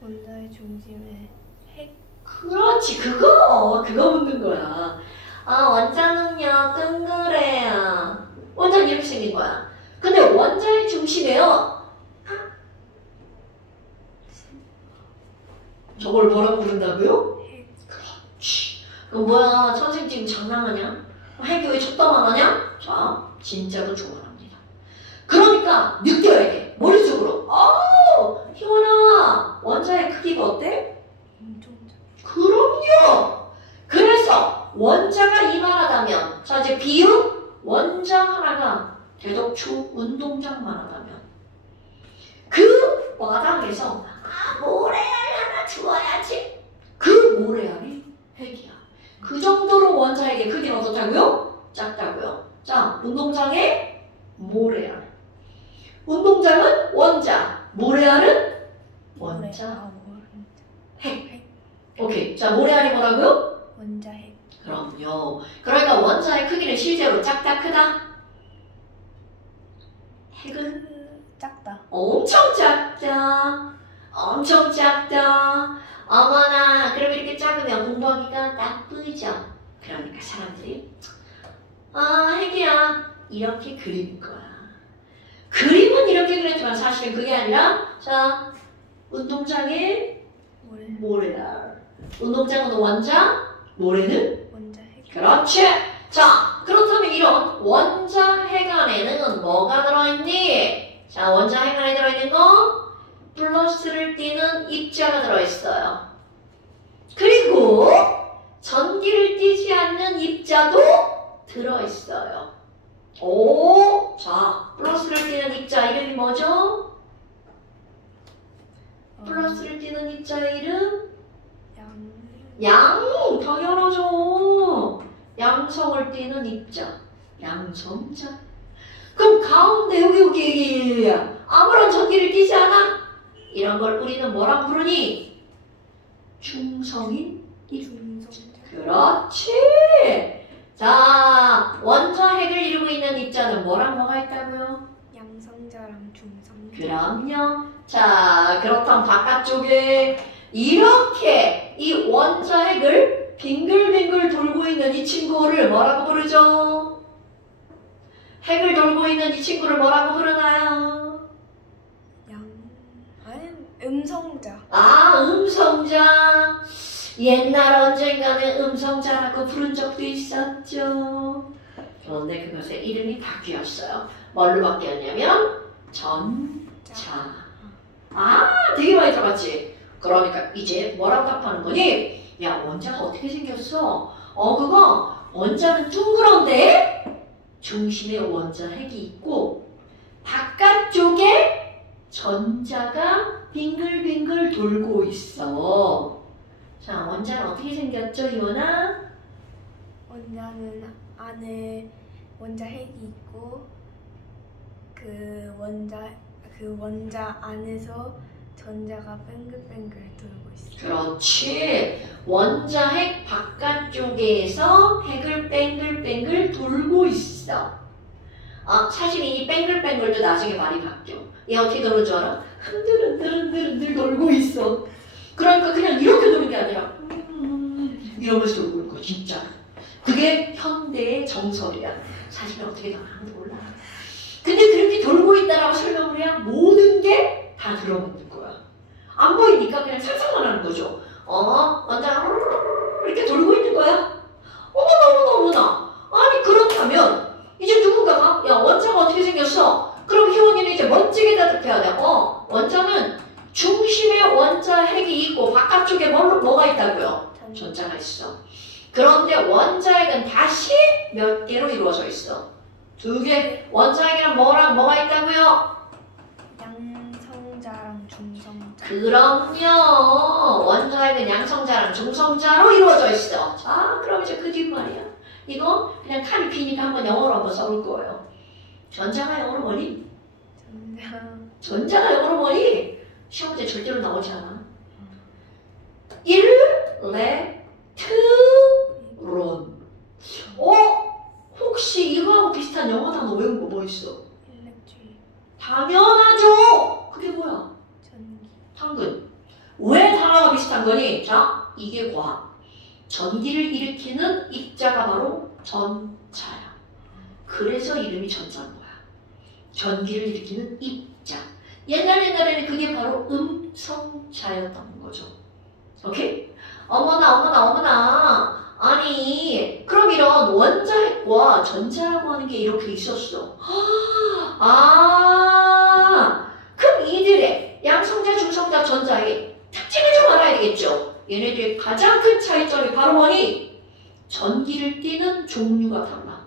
원자의 중심에 핵. 그렇지, 그거 묻는 거야. 원자는요, 둥그래요. 원자는 이렇게 생긴 거야. 근데 원자의 중심에요, 저걸 뭐라고 부른다고요? 핵. 그렇지. 그럼 뭐야, 선생님 지금 장난하냐? 핵이 왜 쳤다만 하냐? 자, 진짜로 조언합니다. 그러니까 느껴야 돼. 머릿속으로. 희원아, 원자의 크기가 어때? 엄청 작아. 그럼요. 그래서 원자가 이만하다면, 자 이제 비율, 원자 하나가 대덕초 운동장만 하다면 그 마당에서 모래알 하나 주어야지. 그 모래알이 핵이야. 그 정도로 원자에게 크기는 어떻다고요? 작다고요. 자, 운동장에 모래알. 운동장은 원자, 모래알은 원자, 핵. 오케이. 자, 모래알이 뭐라고요? 원자 핵. 그럼요. 그러니까 원자의 크기는 실제로 작다, 크다? 핵은 작다. 엄청 작다. 엄청 작다. 어머나, 그럼 이렇게 작으면 공부하기가 나쁘죠. 그러니까 사람들이 핵이야. 이렇게 그린 거야. 그림은 이렇게 그렸지만 사실은 그게 아니라, 자, 운동장에 모래알. 운동장은 원자, 모래는 원자 핵. 그렇지. 자, 그렇다면 이런 원자 핵 안에는 뭐가 들어있니? 자, 원자 핵 안에 들어있는 거 플러스를 띠는 입자가 들어있어요. 그리고 전기를 띠지 않는 입자도 들어있어요. 자, 플러스를 띠는 입자 이름이 뭐죠? 플러스를 띠는 입자의 이름? 당연하죠. 양성을 띠는 입자, 양성자. 그럼 가운데 여기 아무런 전기를 띠지 않아? 이런 걸 우리는 뭐라고 부르니? 중성인 중성자. 그렇지. 자, 원자 핵을 이루고 있는 입자는 뭐랑 뭐가 있다고요? 양성자랑 중성자. 그럼요. 자, 그렇다면 바깥쪽에 이렇게 이 원자 핵을 빙글빙글 돌고 있는 이 친구를 뭐라고 부르죠? 핵을 돌고 있는 이 친구를 뭐라고 부르나요? 음성자. 음성자. 옛날 언젠가는 음성자라고 부른 적도 있었죠. 그런데 그것의 이름이 바뀌었어요. 뭘로 바뀌었냐면 전자. 아, 되게 많이 들어봤지? 그러니까 이제 뭐라고 답하는 거니? 야, 원자가 어떻게 생겼어? 그거 원자는 둥그런데 중심에 원자 핵이 있고 바깥쪽에 전자가 빙글빙글 돌고 있어. 자, 원자는 어떻게 생겼죠, 이원아? 원자는 안에 원자 핵이 있고 그 원자 안에서 전자가 뱅글뱅글 돌고 있어요. 그렇지. 원자 핵 바깥쪽에서 핵을 뱅글뱅글 돌고 있어. 사실 이 뱅글뱅글도 나중에 말이 바뀌어. 얘 어떻게 도는 줄 알아? 흔들흔들 돌고 있어. 그러니까 그냥 이렇게 도는 게 아니라 이러면서 돌고 있는 거 진짜. 그게 현대의 정설이야. 사실 어떻게 도는지 몰라. 근데 그렇게 돌고 있다라고 설명을 해야 모든 게 다 들어맞는 거야. 안 보이니까 그냥 상상만 하는 거죠. 완전 이렇게 돌고 있는 거야. 어머나. 아니 그렇다면 이제 누군가가 야 원자가 어떻게 생겼어? 그럼 희원이는 이제 멋지게 대답해야 돼. 원자는 중심에 원자 핵이 있고 바깥쪽에 뭐가 있다고요? 전자가 있어. 그런데 원자 핵은 다시 몇 개로 이루어져 있어? 2개. 원자 핵이랑 뭐가 있다고요? 양성자랑 중성자. 그럼요. 원자 핵은 양성자랑 중성자로 이루어져 있어. 자, 그럼 이제 그 뒷말이야. 이거 그냥 칼이 비니까 한번 영어로 한번 써볼 거예요. 전자가 영어로 뭐니? 전자가 영어로 뭐니? 시험 문제 절대로 나오지 않아. 일렉트론. 혹시 이거하고 비슷한 영어 단어 외운 거 뭐 있어? 일렉트릭. 당연하죠. 그게 뭐야? 전기. 당근. 왜 단어가 비슷한 거니? 자, 이게 과학. 전기를 일으키는 입자가 바로 전자야. 그래서 이름이 전자인 거야. 전기를 일으키는 입자. 옛날에는 그게 바로 음성자였던 거죠. 오케이? 어머나. 아니, 그럼 이런 원자핵과 전자라고 하는 게 이렇게 있었어. 그럼 이들의 양성자, 중성자, 전자의 특징을 좀 알아야 되겠죠. 얘네들의 가장 큰 차이점이 바로 뭐니? 전기를 띠는 종류가 달라.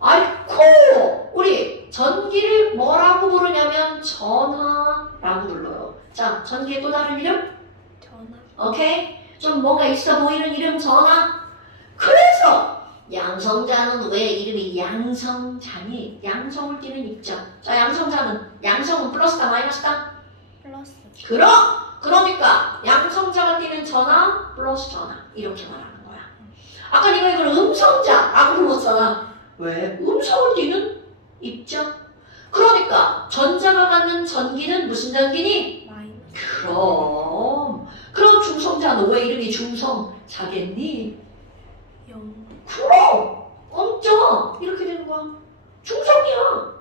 아이고, 우리 전기를 뭐라고 부르냐면 전하라고 불러요. 자, 전기의 또 다른 이름? 전하. 오케이? 좀 뭔가 있어 보이는 이름 전하. 그래서 양성자는 왜 이름이 양성자니? 양성을 띠는 입자. 자, 양성은 플러스다 마이너스다? 플러스. 그러니까 양성자가 띠는 전하 플러스 전하 이렇게 말하는 거야. 아까 네가 이걸 음성자라고 불렀잖아. 왜? 음성을 띠는 입자. 그러니까 전자가 갖는 전기는 무슨 전기니? 마이너스. 그럼 중성자는 왜 이름이 중성자겠니? 영. 그럼 엄청 이렇게 되는 거야. 중성이야.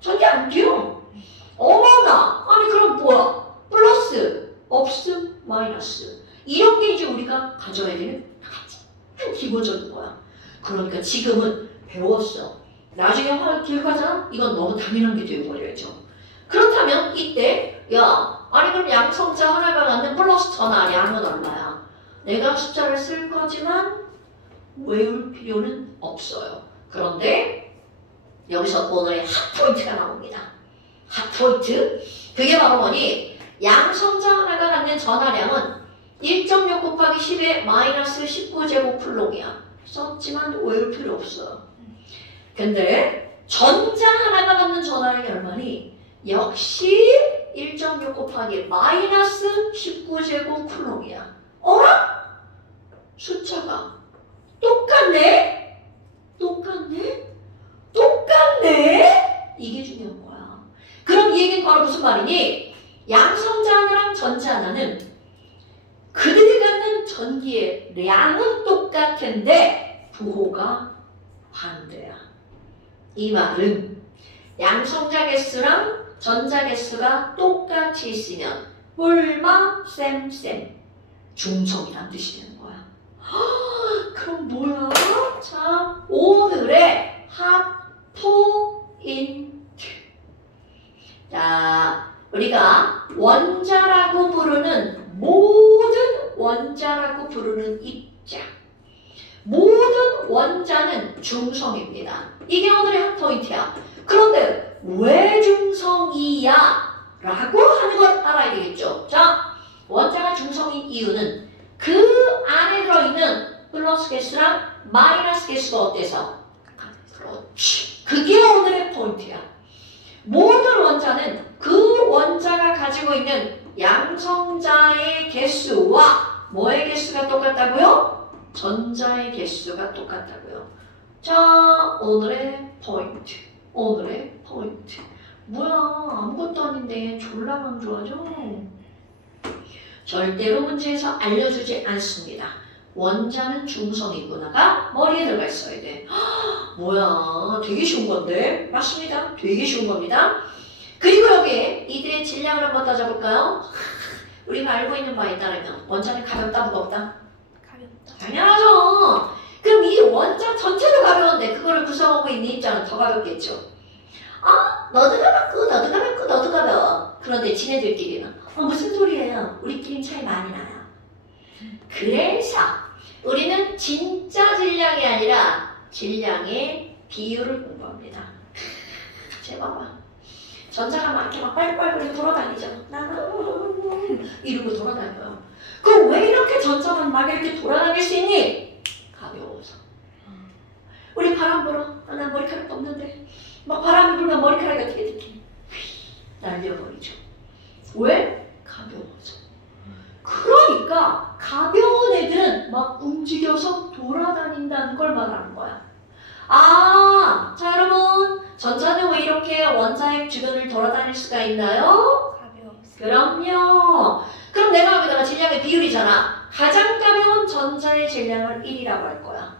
전기 안 뛰어. 어머나. 아니 그럼 뭐야? 플러스, 없음, 마이너스. 이런 게 이제 우리가 가져야 되는 가장 기본적인 거야. 그러니까 지금은 배웠어. 나중에 기억하잖아? 이건 너무 당연한 게 되어버려야죠. 그렇다면 이때 아니 그럼 양성자 하나가 갖는 플러스 전하 양은 얼마야? 내가 숫자를 쓸 거지만 외울 필요는 없어요. 그런데 여기서 오늘의 핫포인트가 나옵니다. 핫포인트? 그게 바로 뭐니? 양성자 하나가 갖는 전하량은 1.6 곱하기 10의 마이너스 19제곱 쿨롱이야. 썼지만 외울 필요 없어요. 근데 전자 하나가 갖는 전하량이 얼마니? 역시 1.6 곱하기 마이너스 19제곱 쿨롱이야. 어라? 숫자가 똑같네? 이게 중요한 거야. 그럼 이 얘기는 바로 무슨 말이니? 양성자 하나랑 전자 하나는 그들이 갖는 전기의 양은 똑같은데 부호가 반대야. 이 말은 양성자 개수랑 전자 개수가 똑같이 있으면 뿔마 쌤 중성이란 뜻이 되는 거야. 그럼 뭐야? 자, 오늘의 핫포인트 자, 우리가 원자라고 부르는 모든 원자라고 부르는 입자. 모든 원자는 중성입니다. 이게 오늘의 한 포인트야. 그런데 왜 중성이야? 라고 하는 걸 알아야 되겠죠. 자, 원자가 중성인 이유는 그 안에 들어있는 플러스 개수랑 마이너스 개수가 어때서? 그렇지. 그게 오늘의 포인트야. 모든 원자는 그 원자가 가지고 있는 양성자의 개수와 뭐의 개수가 똑같다고요? 전자의 개수가 똑같다고요. 자, 오늘의 포인트. 오늘의 포인트. 뭐야, 아무것도 아닌데 졸라 강조하죠? 절대로 문제에서 알려주지 않습니다. 원자는 중성이구나가 머리에 들어가 있어야 돼. 허, 뭐야, 되게 쉬운 건데? 맞습니다. 되게 쉬운 겁니다. 그리고 여기에 이들의 질량을 한번 따져볼까요? 우리가 알고 있는 바에 따르면 원자는 가볍다, 무겁다? 가볍다. 당연하죠. 그럼 이 원자 전체도 가벼운데 그거를 구성하고 있는 입자는 더 가볍겠죠. 아, 너도 가볍고 너도 가볍고 너도 가벼워. 그런데 지네들끼리는 무슨 소리예요? 우리끼리는 차이 많이 나요. 그래서 우리는 진짜 질량이 아니라 질량의 비율을 공부합니다. 제 봐봐. 전자가 막 이렇게 막 빨리빨리 돌아다니죠. 이러고 돌아다녀요. 그럼 왜 이렇게 전자만 막 이렇게 돌아다닐 수 있니? 가벼워서. 우리 바람 불어. 난 머리카락도 없는데. 막 바람이 불면 머리카락이 어떻게 느끼니? 날려버리죠. 왜? 가벼워서. 그러니까 가벼운 애들은 막 움직여서 돌아다닌다는 걸 말하는 거야. 아, 자 여러분, 전자는 왜 이렇게 원자핵 주변을 돌아다닐 수가 있나요? 가벼워서. 그럼요. 그럼 내가 여기다가 질량의 비율이잖아. 가장 가벼운 전자의 질량을 1이라고 할 거야.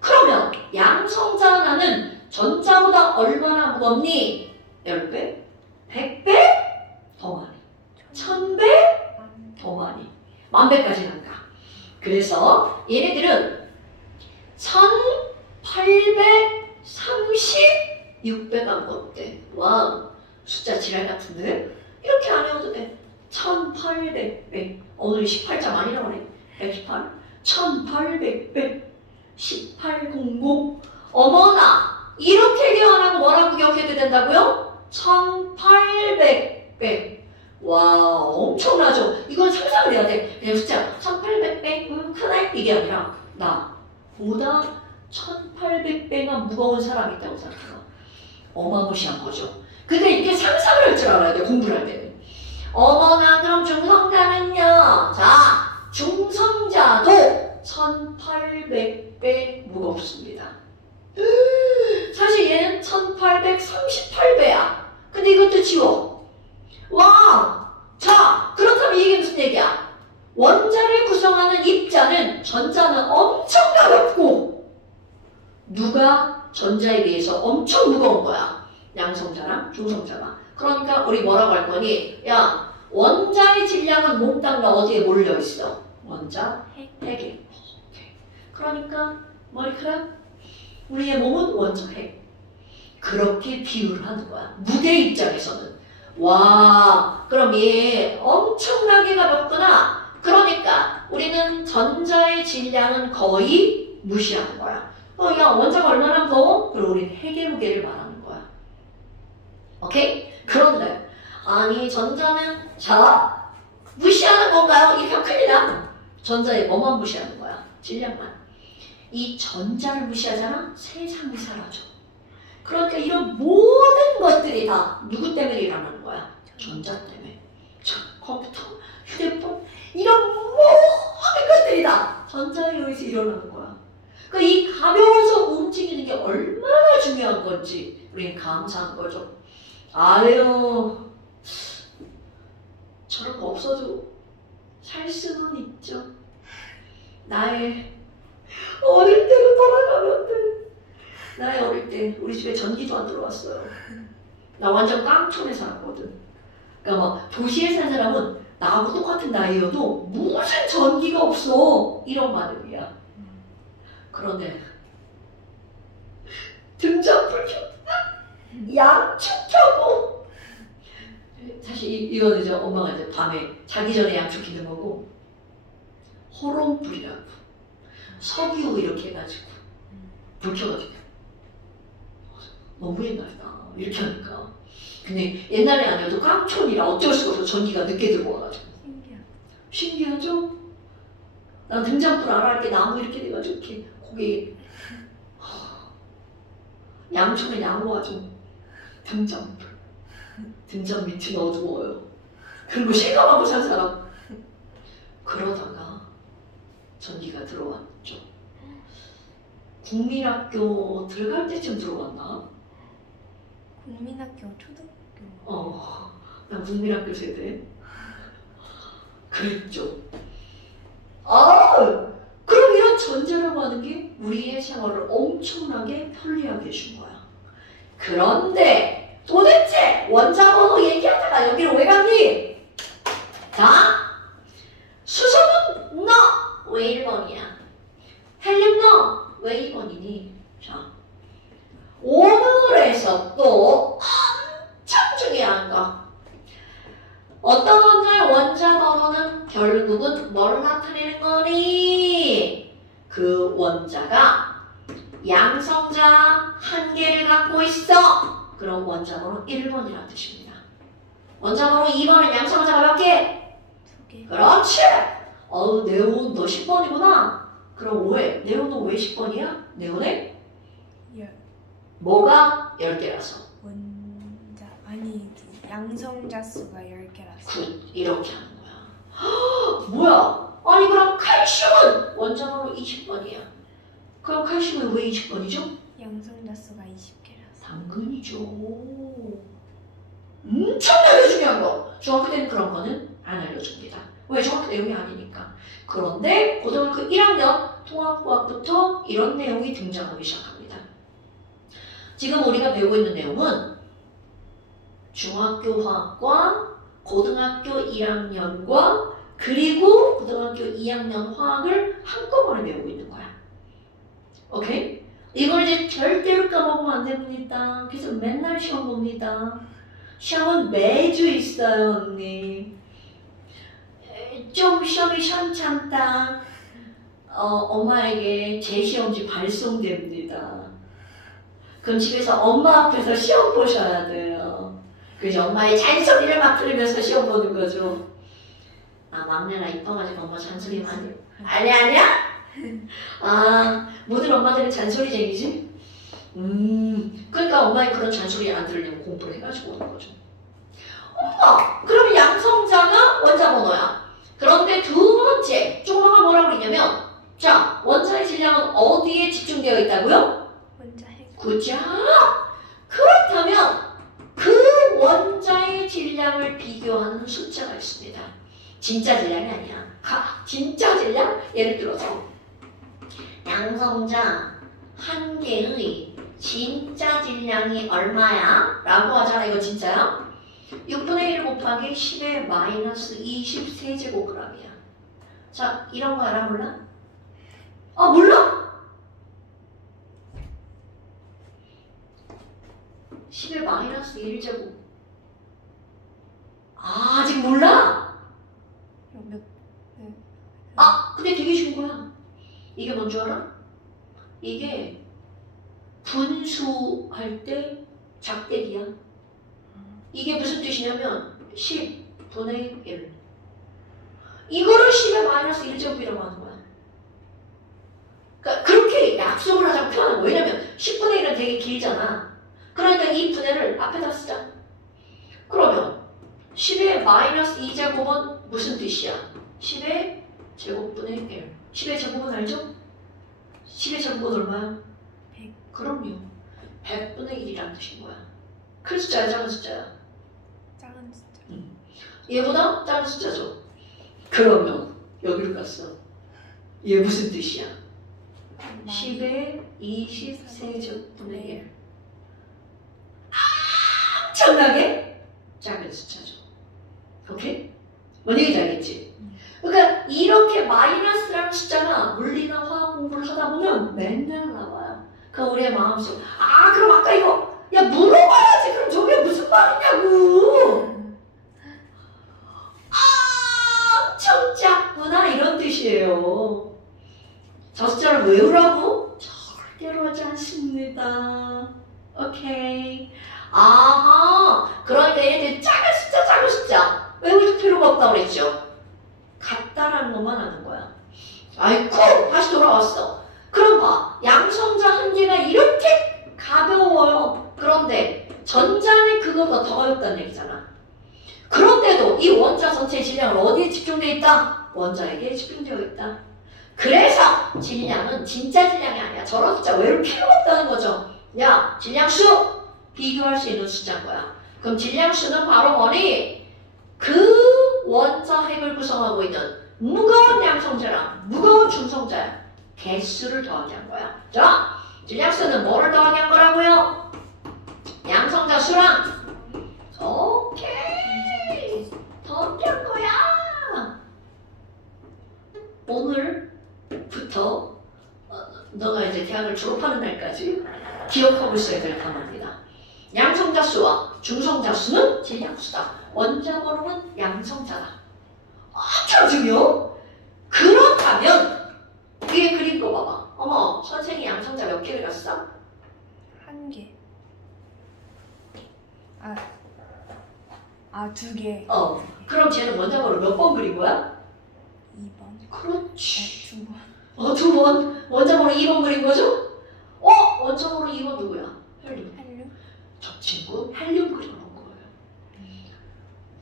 그러면 양성자 하나는 전자보다 얼마나 무겁니? 10배? 100배? 더 많이. 1000배? 더 많이. 1000배까지는 안 가. 그래서 얘네들은 1836배가 무겁대. 와, 숫자 지랄 같은데? 이렇게 안 해도 돼. 1800배. 오늘 18자 많이 나오네. 118. 1800배. 1800. 어머나! 이렇게 기억하고 뭐라고 기억해도 된다고요? 1800배. 와, 엄청나죠? 이건 상상을 해야 돼. 그냥 숫자 1800배, 크네? 이게 아니라 나보다 1800배가 무거운 사람이 있다고 생각해요. 어마무시한 거죠. 근데 이렇게 상상을 할 줄 알아야 돼, 공부를 할 때는. 어머나, 그럼 중성자는요? 자, 중성자도 1800배 무겁습니다. 사실 얘는 1838배야. 근데 이것도 지워. 와! 자, 그렇다면 이게 무슨 얘기야? 원자를 구성하는 입자는 전자는 엄청 가볍고 누가 전자에 비해서 엄청 무거운 거야. 양성자랑 중성자가. 그러니까 우리 뭐라고 할 거니? 야, 원자의 질량은 몽땅 다 어디에 몰려있어? 원자 핵에. 그러니까 머리카락? 우리의 몸은 원자 핵. 그렇게 비유를 하는 거야. 무대 입장에서는. 와, 그럼 얘 엄청나게 가볍구나. 그러니까 우리는 전자의 질량은 거의 무시하는 거야. 야, 원자가 얼마나 무거워? 그럼 우리는 핵의 무게를 말하는 거야. 오케이? 그런데 아니 전자는 자 무시하는 건가요? 이거 큰일 나. 전자의 뭐만 무시하는 거야? 질량만. 이 전자를 무시하잖아? 세상이 사라져. 그러니까 이런 모든 것들이 다 누구 때문에 일어나는 거야? 전자 때문에. 컴퓨터, 휴대폰, 이런 모든 것들이 다 전자에 의해서 일어나는 거야. 그러니까 이 가벼워서 움직이는 게 얼마나 중요한 건지 우리는 감사한 거죠. 아유, 저런 거 없어도 살 수는 있죠. 나의 어릴 때로 돌아가면 돼. 나의 어릴 때 우리 집에 전기도 안 들어왔어요. 나 완전 깡촌에 살았거든. 그러니까 막 도시에 산 사람은 나하고 똑같은 나이여도 무슨 전기가 없어 이런 마음이야. 그런데 등잔불 켜고 양축 켜고 이거는 이제 엄마가 이제 밤에 자기 전에 양초 기는 거고, 호롱불이라고 석유 이렇게 해가지고 불 켜가지고 너무 옛날이다 이렇게 하니까. 근데 옛날에 아니어도 깡촌이라 어쩔 수가 없어. 전기가 늦게 들어와가지고. 신기하죠? 난 등잔불 알아 이렇게 나무 이렇게 돼가지고 이렇게 고개 양초는 양호하죠. 등잔 밑이 어두워요. 그리고 실감하고 산 사람. 그러다가 전기가 들어왔죠. 국민학교 들어갈 때쯤 들어왔나? 국민학교 초등학교. 난 국민학교 세대. 그랬죠. 그럼 이런 전제라고 하는 게 우리의 생활을 엄청나게 편리하게 해준 거야. 그런데 도대체 원자번호 얘기하다가 여기를 왜 갔니? 자, 수소는 너 왜 1번이야? 헬륨 너 왜 2번이니? 자, 오늘에서 또 엄청 중요한 거. 어떤 원자의 원자 번호는 결국은 뭘 나타내는 거니? 그 원자가 양성자 한 개를 갖고 있어. 그럼 원자 번호 1번이라는 뜻입니다. 원자 번호 2번은 양성자가 몇 개? 2개. 그렇지. 네온 너 10번이구나. 그럼 왜? 네온은 왜 10번이야? 네온에? 뭐가 10개라서. 원자 아니 양성자 수가 10개라서. 굿. 이렇게 하는 거야. 뭐야? 아니 그럼 칼슘은 원자 번호 20번이야. 그럼 칼슘은 왜 20번이죠? 양성자 수가 20개라서. 당근이죠. 엄청나게 중요한 거. 중학교 때는 그런 거는 안 알려줍니다. 왜? 중학교 내용이 아니니까. 그런데 고등학교 1학년 통합과학부터 이런 내용이 등장하기 시작합니다. 지금 우리가 배우고 있는 내용은 중학교 화학과 고등학교 1학년과 그리고 고등학교 2학년 화학을 한꺼번에 배우고 있는 거야. 오케이? 이걸 이제 절대로 까먹으면 안 됩니다. 그래서 맨날 시험 봅니다. 시험은 매주 있어요, 언니. 좀 시험이 시원찮다. 엄마에게 제 시험지 발송됩니다. 그럼 집에서 엄마 앞에서 시험 보셔야 돼요. 그래서 엄마의 잔소리를 막 들으면서 시험 보는 거죠. 막내가 이뻐가지고 엄마 잔소리 많이. 아니야? 모든 엄마들은 잔소리쟁이지? 그러니까 엄마의 그런 잔소리 안 들으려면 공부를 해가지고 오는 거죠. 그러면 양성자가 원자 번호야. 그런데 두 번째, 쪼마가 뭐라고 그러냐면, 자, 원자의 질량은 어디에 집중되어 있다고요? 원자 핵. 그죠? 그렇다면 그 원자의 질량을 비교하는 숫자가 있습니다. 진짜 질량이 아니야. 진짜 질량? 예를 들어서 양성자 한 개의 진짜 질량이 얼마야? 라고 하잖아. 이거 진짜야? 6분의 1 곱하기 10의 마이너스 23제곱g이야. 자, 이런 거 알아? 몰라? 몰라? 10의 마이너스 1제곱. 아직 몰라? 근데 되게 쉬운 거야. 이게 뭔 줄 알아? 이게 분수할 때 작대기야. 이게 무슨 뜻이냐면 10분의 1. 이거를 10의 마이너스 1제곱이라고 하는 거야. 그러니까 그렇게 약속을 하자고 표현하는 거야. 왜냐면 10분의 1은 되게 길잖아. 그러니까 이 분해를 앞에다 쓰자. 그러면 10의 마이너스 2제곱은 무슨 뜻이야? 10의 제곱분의 1. 10의 제곱은 알죠? 10의 제곱은 얼마야? 100. 그럼요. 100분의 1이라는 뜻인 거야. 큰 숫자야, 작은 숫자야? 작은 숫자. 얘보다 작은 숫자죠. 그러면 여기로 갔어. 얘 무슨 뜻이야? 10의 23제곱분의 1. 엄청나게 작은 숫자죠. 오케이? 뭔 얘기인지 알겠지? 그러니까 이렇게 마이너스라는 숫자가 물리나 화학 공부를 하다 보면 맨날 나와요. 그럼 우리의 마음속 그럼 아까 이거 물어봐야지. 그럼 저게 무슨 말이냐고. 문자를 외우라고? 절대로 하지 않습니다. 오케이. 아하. 그러니까 얘네들 작은 숫자 외울 필요가 없다고 그랬죠. 같다라는 것만 하는 거야. 아이쿠 다시 돌아왔어. 그럼 봐. 양성자 한 개가 이렇게 가벼워요. 그런데 전자는 그거보다 더 어렵다는 얘기잖아. 그런데도 이 원자 전체의 질량은 어디에 집중되어 있다? 원자에게 집중되어 있다. 그래서 질량은 진짜 질량이 아니야. 저런 숫자 외울 필요가 없다는 거죠. 야, 질량수 비교할 수 있는 숫자인 거야. 그럼 질량수는 바로 뭐니? 그 원자 핵을 구성하고 있는 무거운 양성자랑 무거운 중성자야. 개수를 더하게 한 거야. 자, 질량수는 뭐를 더하게 한 거라고요? 양성자 수랑. 오케이. 더하게 한 거야. 오늘부터 너가 이제 대학을 졸업하는 날까지 기억하고 있어야 될 단어입니다. 양성자 수와 중성자 수는 질량수다. 원자 번호는 양성자다. 아주 중요. 그렇다면 위에 그린 거 봐봐. 어머, 선생이 양성자 몇 개를 갔어? 한 개. 두 개. 그럼 쟤는 원자 번호 몇 번 그린 거야? 2번. 그렇지. 2번. 2번. 원자 번호 2번 그린 거죠? 원자 번호 2번 누구야? 헬륨. 헬륨. 저 친구 헬륨 그려놓은 거예요.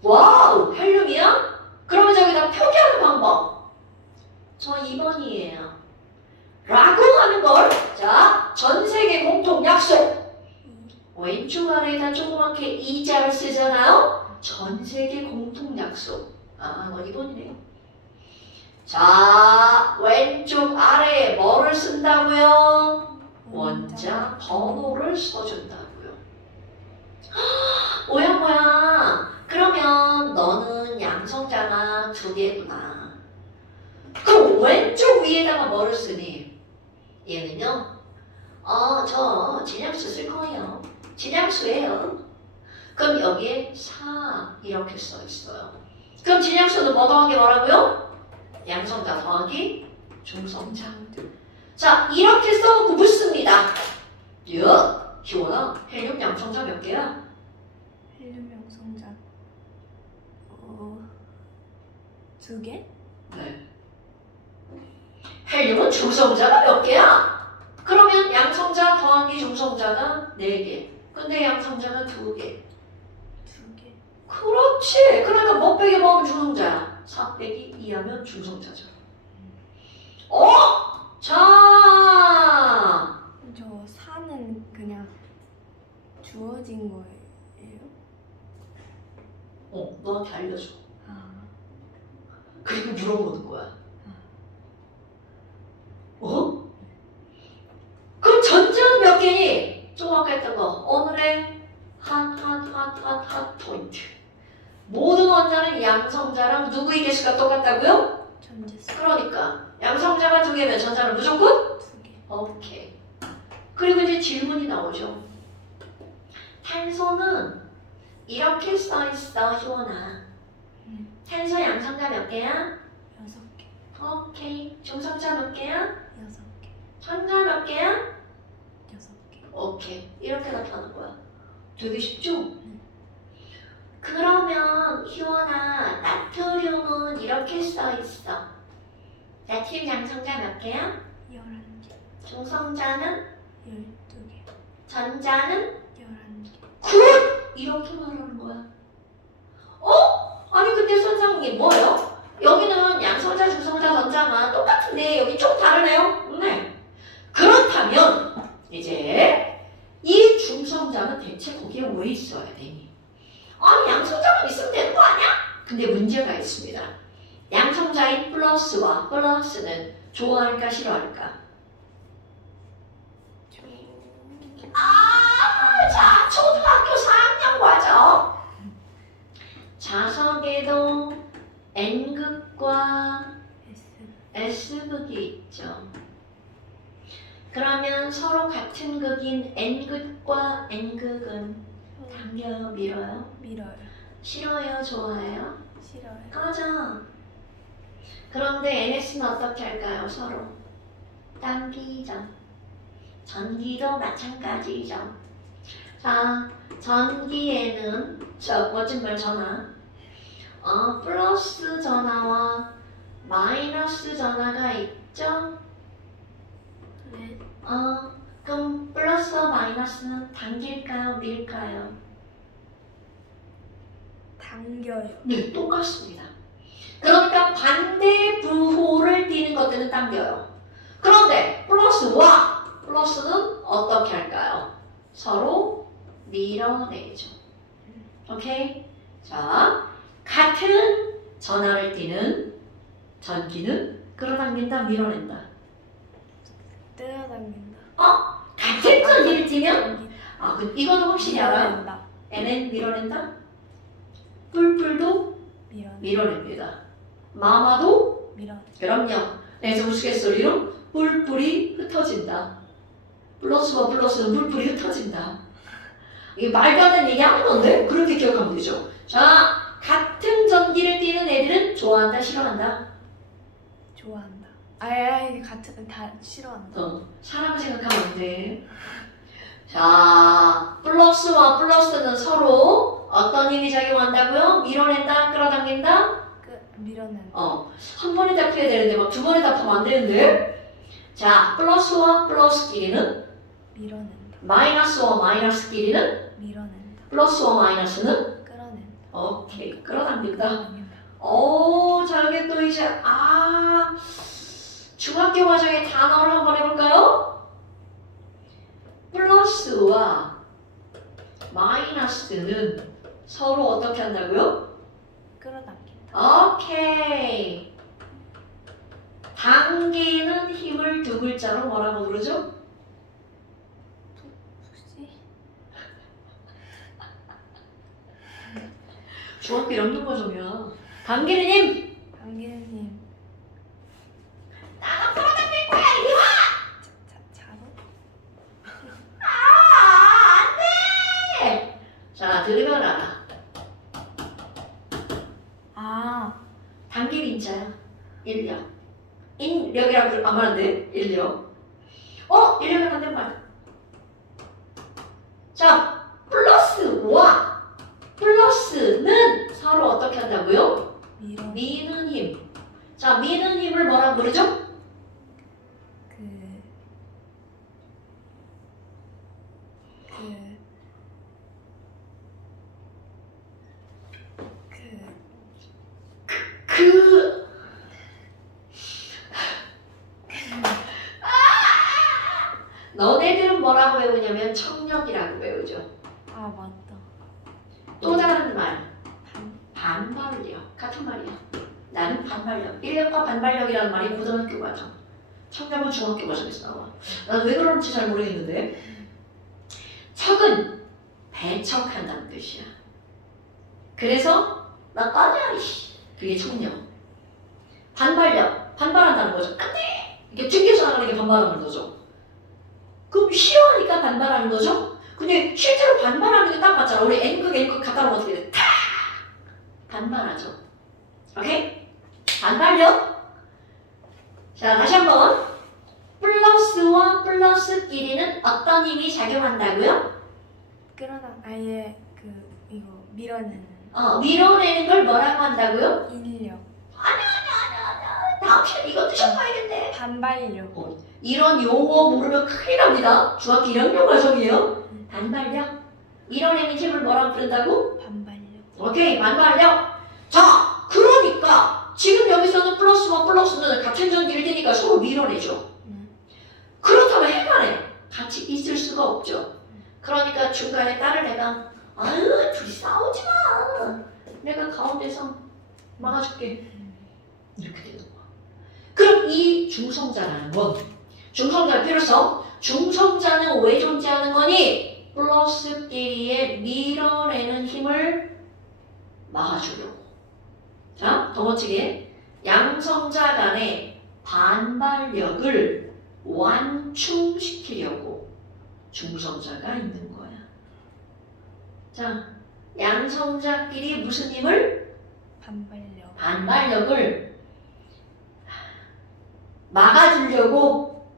와우, 헬륨이야? 그러면 저기다 표기하는 방법. 저 2번이에요. 라고 하는 걸, 자, 전 세계 공통 약속. 왼쪽 아래에다 조그맣게 이자를 쓰잖아요. 전 세계 공통 약속. 너 2번이네요. 자, 왼쪽 아래에 뭐를 쓴다고요? 원자 번호를 써준다고요. 뭐야. 그러면 너는 양성자가 2개구나. 그럼 왼쪽 위에다가 뭐를 쓰니? 얘는요? 저 질량수 쓸 거예요. 질량수예요. 그럼 여기에 4 이렇게 써 있어요. 그럼 질량수는 뭐 더하기 뭐라고요? 양성자 더하기 중성자. 자, 이렇게 써놓고 묻습니다. 희원아, 헬륨 양성자 몇 개야? 헬륨 양성자 2개? 네. 헬륨은 중성자가 몇 개야? 그러면 양성자 더하기 중성자가 4개. 근데 양성자가 2개. 2개. 그렇지. 그러니까 뭐 빼기 뭐하면 중성자야? 4 빼기 2 하면 중성자죠. 자, 저 4는 그냥 주어진 거예요? 너한테 알려줘. 아. 그리고 물어보는 거야. 그럼 전자는 몇 개니? 조금 아까 했던 거. 오늘의 핫 포인트. 모든 원자는 양성자랑 누구의 개수가 똑같다고요? 전자수. 그러니까 양성자가 2개면 전자는 무조건? 2개. 오케이. 그리고 이제 질문이 나오죠. 탄소는 이렇게 써있어, 희원아. 탄소 양성자 몇 개야? 6개. 오케이. 중성자 몇 개야? 6개. 전자 몇 개야? 6개. 오케이. 이렇게 나타나는 거야. 되게 쉽죠? 그러면 희원아, 나트륨은 이렇게 써있어. 나트륨 양성자 몇 개야? 11개. 중성자는? 12개. 전자는? 11개. 굿! 이렇게 말하는 거야. 아니 근데 선생님 뭐예요? 여기는 양성자, 중성자, 전자가 똑같은데 여기 좀 다르네요? 네. 그렇다면 이제 이 중성자는 대체 거기에 왜 있어야 되니? 아니 양성자만 있으면 되는 거 아니야? 근데 문제가 있습니다. 양성자인 플러스와 플러스는 좋아할까 싫어할까? 자, 초등학교 4학년 과정. 자석에도 N극과 S극이 있죠. 그러면 서로 같은 극인 N극과 N극은 당겨요, 밀어요? 밀어요. 싫어요, 좋아해요? 싫어요. 꺼져. 그런데 NS는 어떻게 할까요, 서로? 당기죠. 전기도 마찬가지죠. 자, 전기에는 저 멋진 말 전화, 플러스 전화와 마이너스 전화가 있죠. 네. 그럼 플러스와 마이너스는 당길까요, 밀까요? 당겨요. 네, 똑같습니다. 그러니까 반대 부호를 띠는 것들은 당겨요. 그런데 플러스는 어떻게 할까요? 서로 밀어내죠. 오케이? 자, 같은 전하를 띠는 전기는 끌어당긴다, 밀어낸다. 끌어당긴다. 같은 전기를 띠면? 당기. 이거는 확실히 알아요. 밀어낸다. N은 밀어낸다? 뿔뿔도 밀어낸다. 밀어냅니다. 마마도? 밀어낸다. 그럼요. 그래서 우스갯소리로 뿔뿔이 흩어진다. 플러스와 플러스는 뿔뿔이 흩어진다. 이게 말도 안 되는 얘기 하는 건데? 그렇게 기억하면 되죠. 자, 같은 전기를 띠는 애들은 좋아한다, 싫어한다? 좋아한다. 아예 같은 다 싫어한다. 사람 생각하면 안 돼. 자, 플러스와 플러스는 서로 어떤 힘이 작용한다고요? 밀어낸다, 끌어당긴다? 밀어낸다. 한 번에 답해야 되는데 막 두 번에 답하면 안 되는데. 자, 플러스와 플러스끼리는 밀어낸다. 마이너스와 마이너스끼리는 밀어낸다. 플러스와 마이너스는 끌어낸다. 오케이, 끌어당긴다. 끌어당긴다. 자, 여기 또 이제 중학교 과정의 단어를 한번 해볼까요? 플러스와 마이너스는 서로 어떻게 한다고요? 끌어당긴다. 오케이. 당기는 힘을 두 글자로 뭐라고 부르죠? 혹시 중학교 1학년 과정이야. 당기는 힘! 당기는 힘. 나가 끌어당길 거야, 이리 와! 자로? 안 돼! 자, 들으면 알아. 당길 인자야. 인력. 인력이라고 안 말하는데, 인력. 인력이 반대말. 자, 플러스와 플러스는 서로 어떻게 한다고요? 미는 힘. 자, 미는 힘을 뭐라 부르죠? 너네들은 뭐라고 배우냐면 청력이라고 배우죠. 맞다. 또 다른 말. 반발력. 같은 말이야. 나는 반발력. 인력과 반발력이라는 말이 고등학교 과정. 청력은 중학교 과정에서 나와. 난 왜 그런지 잘 모르겠는데. 척은 배척한다는 뜻이야. 그래서 나 꺼져 이씨. 그게 청력. 반발력. 반발한다는 거죠. 안 돼! 이렇게 튕겨서 나가는 게 반발하는 거죠. 그럼 싫어하니까 반발하는 거죠? 근데 실제로 반발하는 게 딱 맞잖아. 우리 N극 갖다 놓으면 어떻게 돼? 탁! 반발하죠. 오케이? 반발력. 자, 다시 한번. 플러스와 플러스끼리는 어떤 힘이 작용한다고요? 아예 이거 밀어내는. 밀어내는 걸 뭐라고 한다고요? 인력. 아니야. 다음 시간 이거 드셔봐야겠네. 반발력. 이런 용어 모르면 큰일 납니다. 중학교 1학년 과정이에요. 반발력. 밀어내는 힘을 뭐라고 부른다고? 반발력. 오케이, 반발력. 자, 그러니까 지금 여기서는 플러스와 플러스는 같은 전기를 띠니까 서로 밀어내죠. 그렇다면 해간에 같이 있을 수가 없죠. 그러니까 중간에 다른 애가 둘이 싸우지 마. 내가 가운데서 막아줄게. 이렇게 되는 거야. 그럼 이 중성자라는 건 중성자의 필요성. 중성자는 왜 존재하는 거니? 플러스끼리의 밀어내는 힘을 막아주려고. 자, 더 멋지게 양성자 간의 반발력을 완충시키려고 중성자가 있는 거야. 자, 양성자끼리 무슨 힘을? 반발력을 막아주려고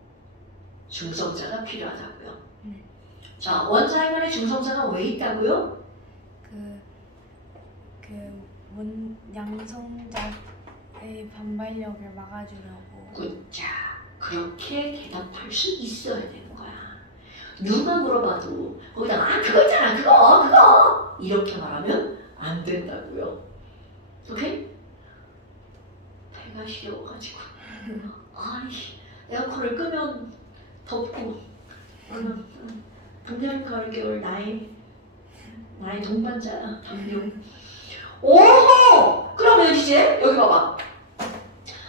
중성자가 필요하다고요. 네. 자, 원자의 간에 중성자가 왜 있다고요? 양성자의 반발력을 막아주려고. 굿자. 그렇게 대답할 수 있어야 되는 거야. 누가 물어봐도 거기다가 아 그거 있잖아 그거 이렇게 말하면 안 된다고요. 오케이? 배가 시려워가지고 아니 에어컨을 끄면 덥고 동양 가을 겨울 나의 동반자야 담요. 오호! 그러면 이제 여기 봐봐.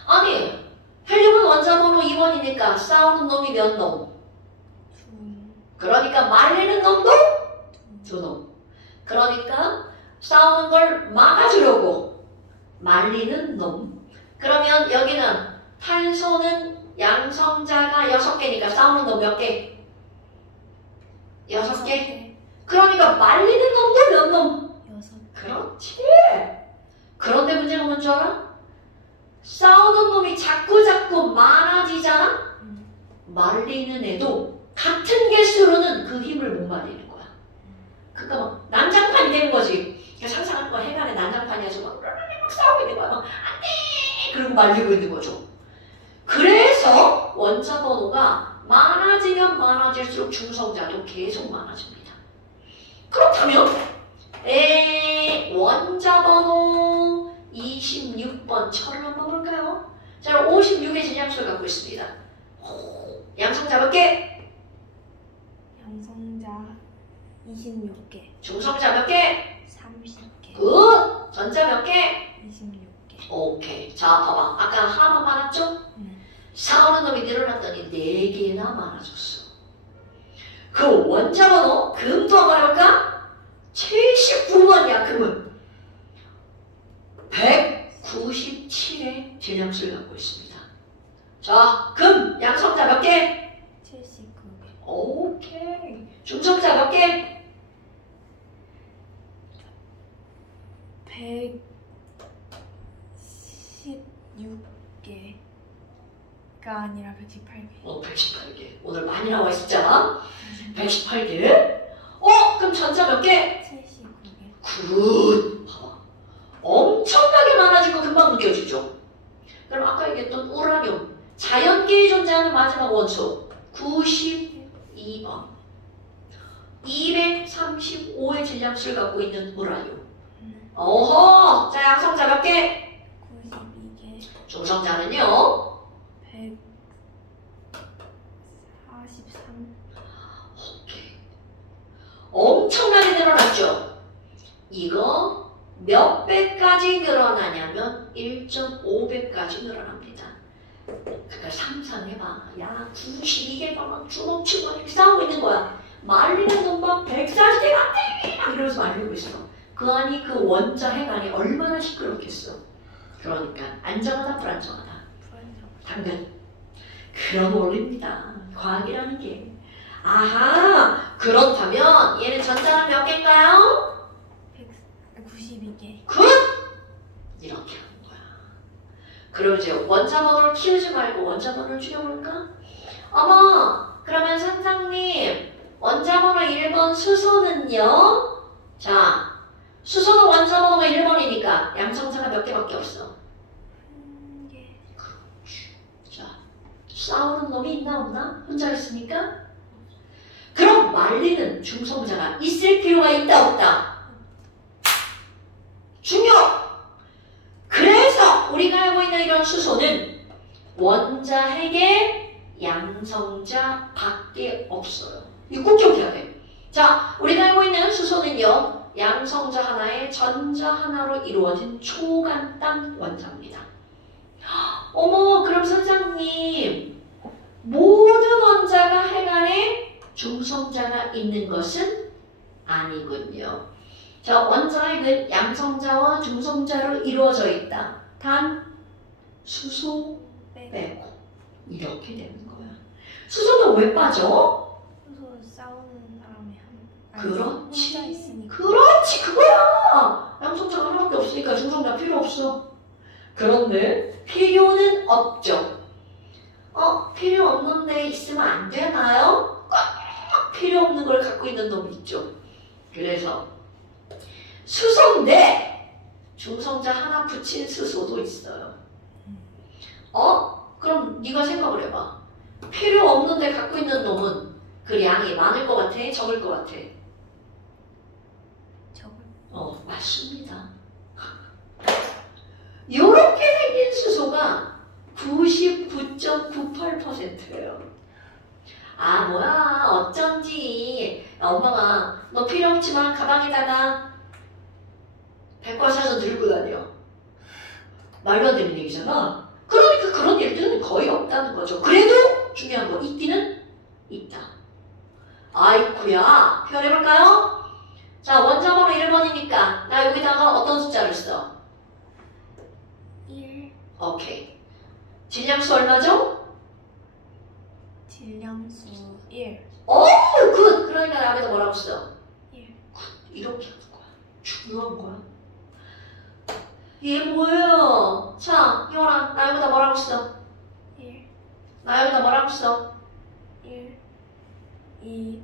아니 헬륨은 원자번호 2번이니까 싸우는 놈이 몇 놈? 그러니까 말리는 놈도 2놈. 그러니까 싸우는 걸 막아주려고 말리는 놈. 그러면 여기는 탄소는 양성자가 6개니까 싸우는 놈 몇 개? 6개. 그러니까 말리는 놈도 몇 놈? 6. 그렇지. 그런데 문제가 뭔 줄 알아? 싸우는 놈이 자꾸 많아지잖아? 말리는 애도 같은 개수로는 그 힘을 못 말리는 거야. 그러니까 막 난장판이 되는 거지. 그러니까 상상하는 거야. 해간에 난장판이어서 막 싸우고 있는 거야. 막 안돼! 그러고 말리고 있는 거죠. 그래서 원자 번호가 많아지면 많아질수록 중성자도 계속 많아집니다. 그렇다면 원자 번호 26번 철을 한번 볼까요? 자, 56의 질량수를 갖고 있습니다. 양성자 몇 개? 양성자 26개. 중성자 몇 개? 30개. 굿! 전자 몇 개? 26개. 오케이. 자, 봐봐. 아까 하나만 많았죠? 싸우는 놈이 늘어났더니 4개나 많아졌어. 그 원자 번호 금도 한번 해볼까? 79번이야, 금은. 197의 질량수를 갖고 있습니다. 자, 금! 양성자 몇 개? 79개. 오케이. 중성자 몇 개? 116개가 아니라 118개. 118개. 오늘 많이 나와 있었잖아? 118개. 그럼 전자 몇 개? 79개. 굿! 봐봐. 엄청나게 많아진 거 금방 느껴지죠? 그럼 아까 얘기했던 우라늄. 자연계에 존재하는 마지막 원소. 92번. 235의 질량수를 갖고 있는 우라늄. 어허! 자, 양성자 몇 개? 92개. 중성자는요? 143. 오케이. 엄청나게 늘어났죠? 이거 몇 배까지 늘어나냐면 1.5배까지 늘어납니다. 그러니까 상상해봐. 야, 92개가 막 주먹치고 이렇게 싸우고 있는 거야. 말리는 놈만 140개가 안 돼! 이러면서 말리고 있어. 그 안이 그 원자 핵안이 얼마나 시끄럽겠어. 그러니까 안정하다 불안정하다. 당근. 그런 원리입니다. 과학이라는 게. 아하! 그렇다면 얘는 전자는 몇 개인가요? 192개. 굿! 이렇게 하는 거야. 그럼 이제 원자 번호를 키우지 말고 원자 번호를 줄여볼까? 어머! 그러면 선생님 원자 번호 1번 수소는요? 자, 수소는 원자 번호가 1번이니까 양성자가 몇 개밖에 없어. 1개. 그렇지. 자, 싸우는 놈이 있나 없나? 혼자 있으니까? 그럼 말리는 중성자가 있을 필요가 있다 없다? 중요! 그래서 우리가 알고 있는 이런 수소는 원자 핵의 양성자 밖에 없어요. 이거 꼭 기억해야 돼. 자, 우리가 알고 있는 수소는요, 양성자 하나에 전자 하나로 이루어진 초간단 원자입니다. 어머, 그럼 선생님, 모든 원자가 핵 안에 중성자가 있는 것은 아니군요. 자, 원자 핵은 양성자와 중성자로 이루어져 있다. 단 수소 빼고 이렇게 되는 거야. 수소는 왜 빠져? 수소 싸우는 사람이 그렇지. 혼자 있으니까. 그렇지, 그거야. 양성자가 하나밖에 없으니까 중성자 필요 없어. 그런데 필요는 없죠. 필요 없는 데 있으면 안 되나요? 꼭 필요 없는 걸 갖고 있는 놈이 있죠. 그래서 수소인데 중성자 하나 붙인 수소도 있어요. 그럼 네가 생각을 해봐. 필요 없는 데 갖고 있는 놈은 그 양이 많을 것 같아? 적을 것 같아? 적을. 맞습니다. 이렇게 생긴 수소가 99.98%예요. 아 뭐야 어쩐지 엄마가 너 필요 없지만 가방에다가 백과 사서 들고 다녀. 말도 안 되는 얘기잖아. 그러니까 그런 일들은 거의 없다는 거죠. 그래도 중요한 거 있기는 있다. 아이쿠야 표현해볼까요? 자 원자번호 1번이니까 나 여기다가 어떤 숫자를 써? 1. 오케이. 질량수 얼마죠? 질량수 1. 굿! 그러니까 여기다 뭐라고 써? 1. 이렇게 하는 거야. 중요한 거야. 이게 뭐예요? 자, 이호랑 나 여기다 뭐라고 써? 1. 나 여기다 뭐라고 써? 1. 2.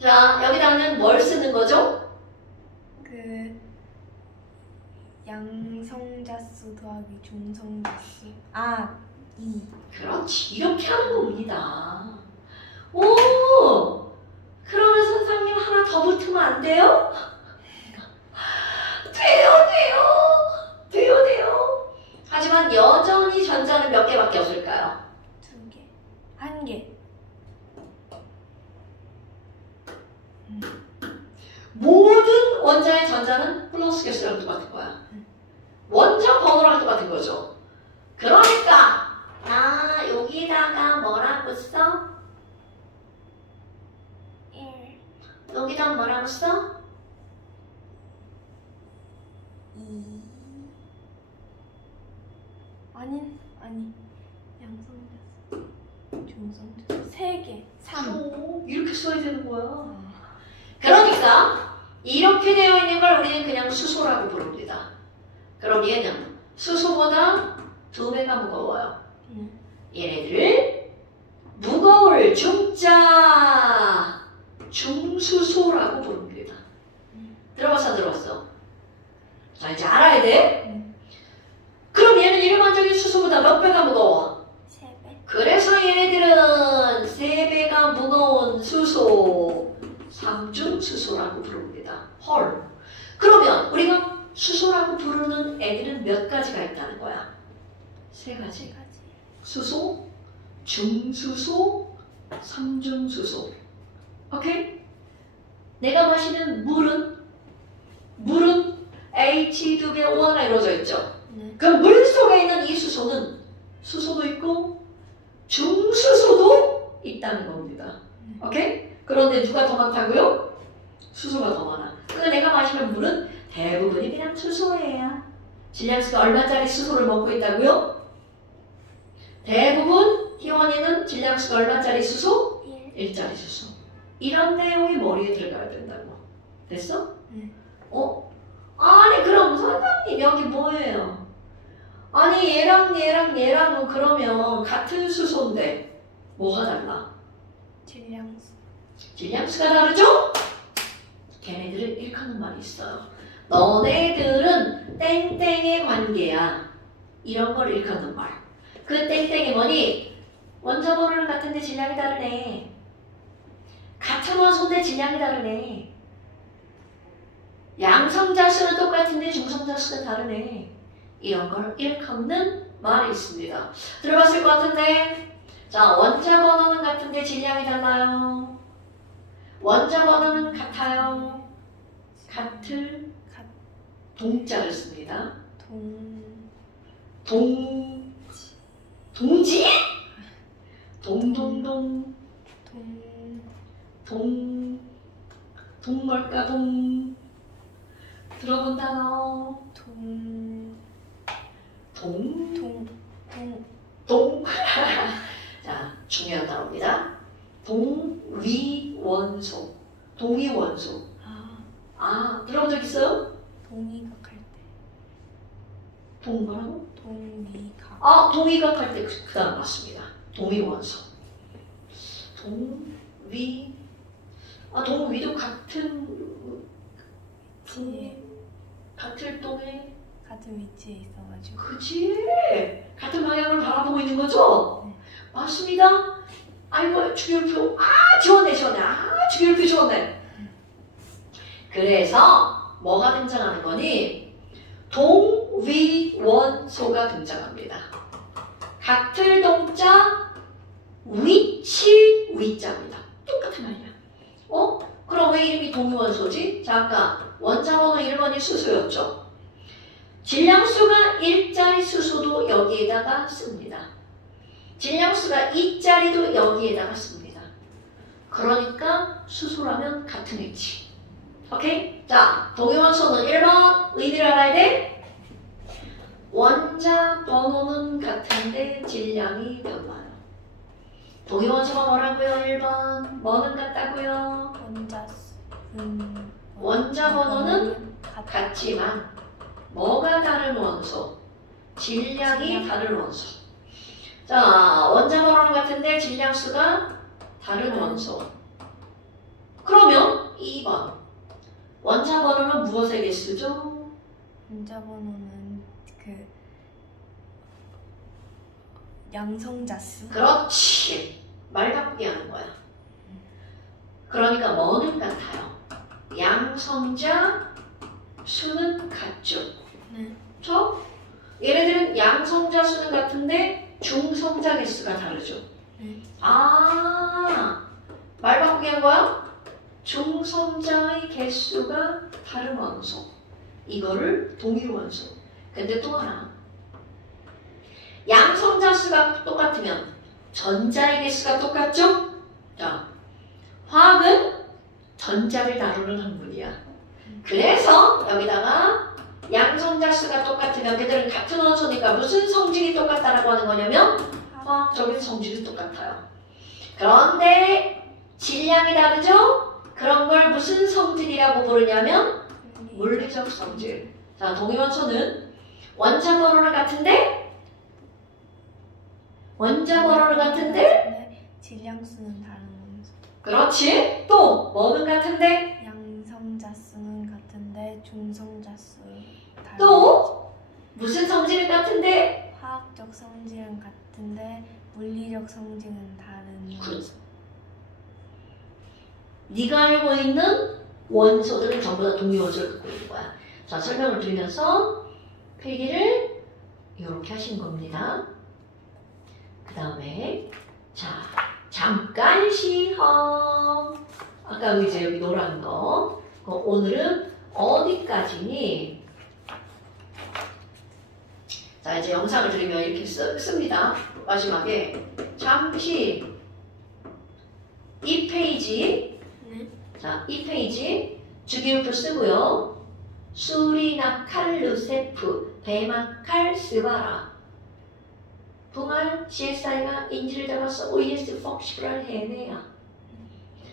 자, 여기다는 뭘 쓰는 거죠? 그 양성자수 더하기 중성자수. 아, 2. 그렇지. 이렇게 하는 겁니다. 오! 그러면 선생님 하나 더 붙으면 안 돼요? 돼요. 하지만 여전히 전자는 몇 개밖에 없을까요? 2개. 1개. 모든 원자의 전자는 플러스 개수랑 똑같은 거야. 원자 번호랑 똑같은 거죠. 그러니까 나 여기다가 뭐라고 써? 1. 여기다 뭐라고 써? 2. 아니. 양성자수. 중성자수. 3개. 3. 이렇게 써야 되는 거야. 그러니까 이렇게 되어 있는 걸 우리는 그냥 수소라고 부릅니다. 그럼 얘는 수소보다 2배가 무거워요. 얘네들을 무거울 중자 중수소라고 부릅니다. 들어봤어 안 들어봤어? 자 이제 알아야 돼. 그럼 얘는 일반적인 수소보다 몇 배가 무거워? 3배. 그래서 얘네들은 3배가 무거운 수소 삼중수소라고 부릅니다. 헐. 그러면 우리가 수소라고 부르는 애들은 몇 가지가 있다는 거야? 3가지. 수소, 중수소, 삼중수소. 오케이? 내가 마시는 물은 H2개 O가 이루어져 있죠? 네. 그럼 물 속에 있는 이 수소는 수소도 있고 중수소도 있다는 겁니다. 오케이? 그런데 누가 더 많다고요? 수소가 더 많아. 그러니까 내가 마시는 물은 대부분이 그냥 수소예요. 질량수가 얼마짜리 수소를 먹고 있다고요? 대부분 희원이는 질량수가 얼마짜리 수소? 1짜리 수소. 이런 내용이 머리에 들어가야 된다고. 됐어? 네. 아니 그럼 선생님 여기 뭐예요? 아니 얘랑은 그러면 같은 수소인데 뭐가 달라? 질량수가 다르죠? 걔네들을 일컫는 말이 있어요. 너네들은 땡땡의 관계야. 이런 걸 일컫는 말. 그 땡땡이 뭐니? 원자 번호는 같은데 질량이 다르네. 같은 원소인데 질량이 다르네. 양성자수는 똑같은데 중성자수는 다르네. 이런 걸 일컫는 말이 있습니다. 들어봤을 것 같은데? 자, 원자 번호는 같은데 질량이 달라요. 원자 번호는 같아요. 같을 동자를 씁니다. 동지? 동동동 뭘까? 들어본 단어 동 자, 중요한 단어입니다. 동위원소 들어본 적 있어요? 동위각 할 때. 동 뭐라고? 동위각. 동위각 할 때 그 다음 맞습니다. 동위원소. 동위. 동위도 같은 동에 같은 위치에 있어가지고. 그치? 같은 방향으로 바라보고 있는 거죠? 네. 맞습니다. 아이고 주기율표 지웠네. 주기율표 지웠네. 그래서 뭐가 등장하는 거니? 동위원소가 등장합니다. 같은 동자 위치 위자입니다. 똑같은 말이야. 그럼 왜 이름이 동위원소지? 자, 아까 원자번호 1번이 수소였죠. 질량수가 1짜리 수소도 여기에다가 씁니다. 질량수가 2짜리도 여기에다가 씁니다. 그러니까 수소라면 같은 위치. 오케이? 자, 동위원소는 1번 의미를 알아야 돼. 원자 번호는 같은데 질량이 달라요. 동위원소가 뭐라고요? 1번. 뭐는 같다고요? 원자 번호는 같지만 뭐가 다른 원소? 질량이 다른 원소. 자, 원자 번호는 같은데 질량수가 다른 원소. 그러면 2번. 원자 번호는 무엇의 개수죠? 원자 번호는 양성자수. 그렇지. 말 바꾸기 하는 거야. 그러니까 뭐는 같아요? 양성자 수는 같죠. 네. 그렇죠? 얘네들은 양성자 수는 같은데 중성자 개수가 다르죠. 네. 말 바꾸기 한 거야? 중성자의 개수가 다른 원소. 이거를 동위원소. 근데 또 하나. 양성자 수가 똑같으면 전자의 개수가 똑같죠? 자, 화학은 전자를 다루는 학문이야. 그래서 여기다가 양성자 수가 똑같으면 걔들은 같은 원소니까 무슨 성질이 똑같다라고 하는 거냐면 화학적인 성질이 똑같아요. 그런데 질량이 다르죠? 그런 걸 무슨 성질이라고 부르냐면 물리적 성질. 자, 동위원소는 원자 번호는 같은데 질량수는 다른 원소. 그렇지. 또 뭐는 같은데 양성자수는 같은데 중성자수 다른 또 무슨 성질은 같은데 화학적 성질은 같은데 물리적 성질은 다른 원소. 네가 알고 있는 원소들은 전부 다 동위원소를 갖고 있는 거야. 자, 설명을 드리면서 필기를 이렇게 하신 겁니다. 그 다음에 자, 잠깐 시험. 아까 이제 여기 노란 거. 오늘은 어디까지니? 자, 이제 영상을 들으면 이렇게 씁니다. 마지막에 잠시 이 페이지. 자, 이 페이지 주기율표 쓰고요. 수리나 칼루세프, 베마칼 스바라. 붕알 CSI가 인지를 잡아서 OES 펑시브를 해내야.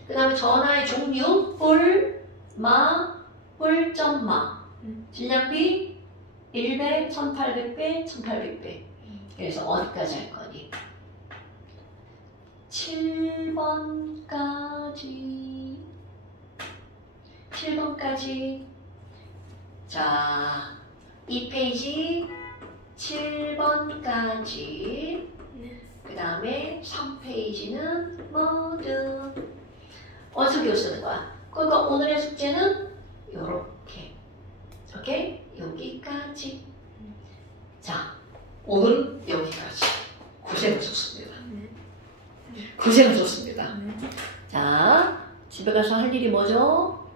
그 다음에 전하의 종류, 홀, 마, 홀점마. 질량비 1배, 1800배, 1800배. 그래서 어디까지 할 거니? 7번까지. 7번까지. 자, 이 페이지 7번까지. 그 다음에 3페이지는 모두 원소기호 쓰는 거야. 그러니까 오늘의 숙제는 요렇게. 오케이? 여기까지. 자, 오늘은 여기까지. 고생하셨습니다. 고생하셨습니다. 자, 집에 가서 할 일이 뭐죠?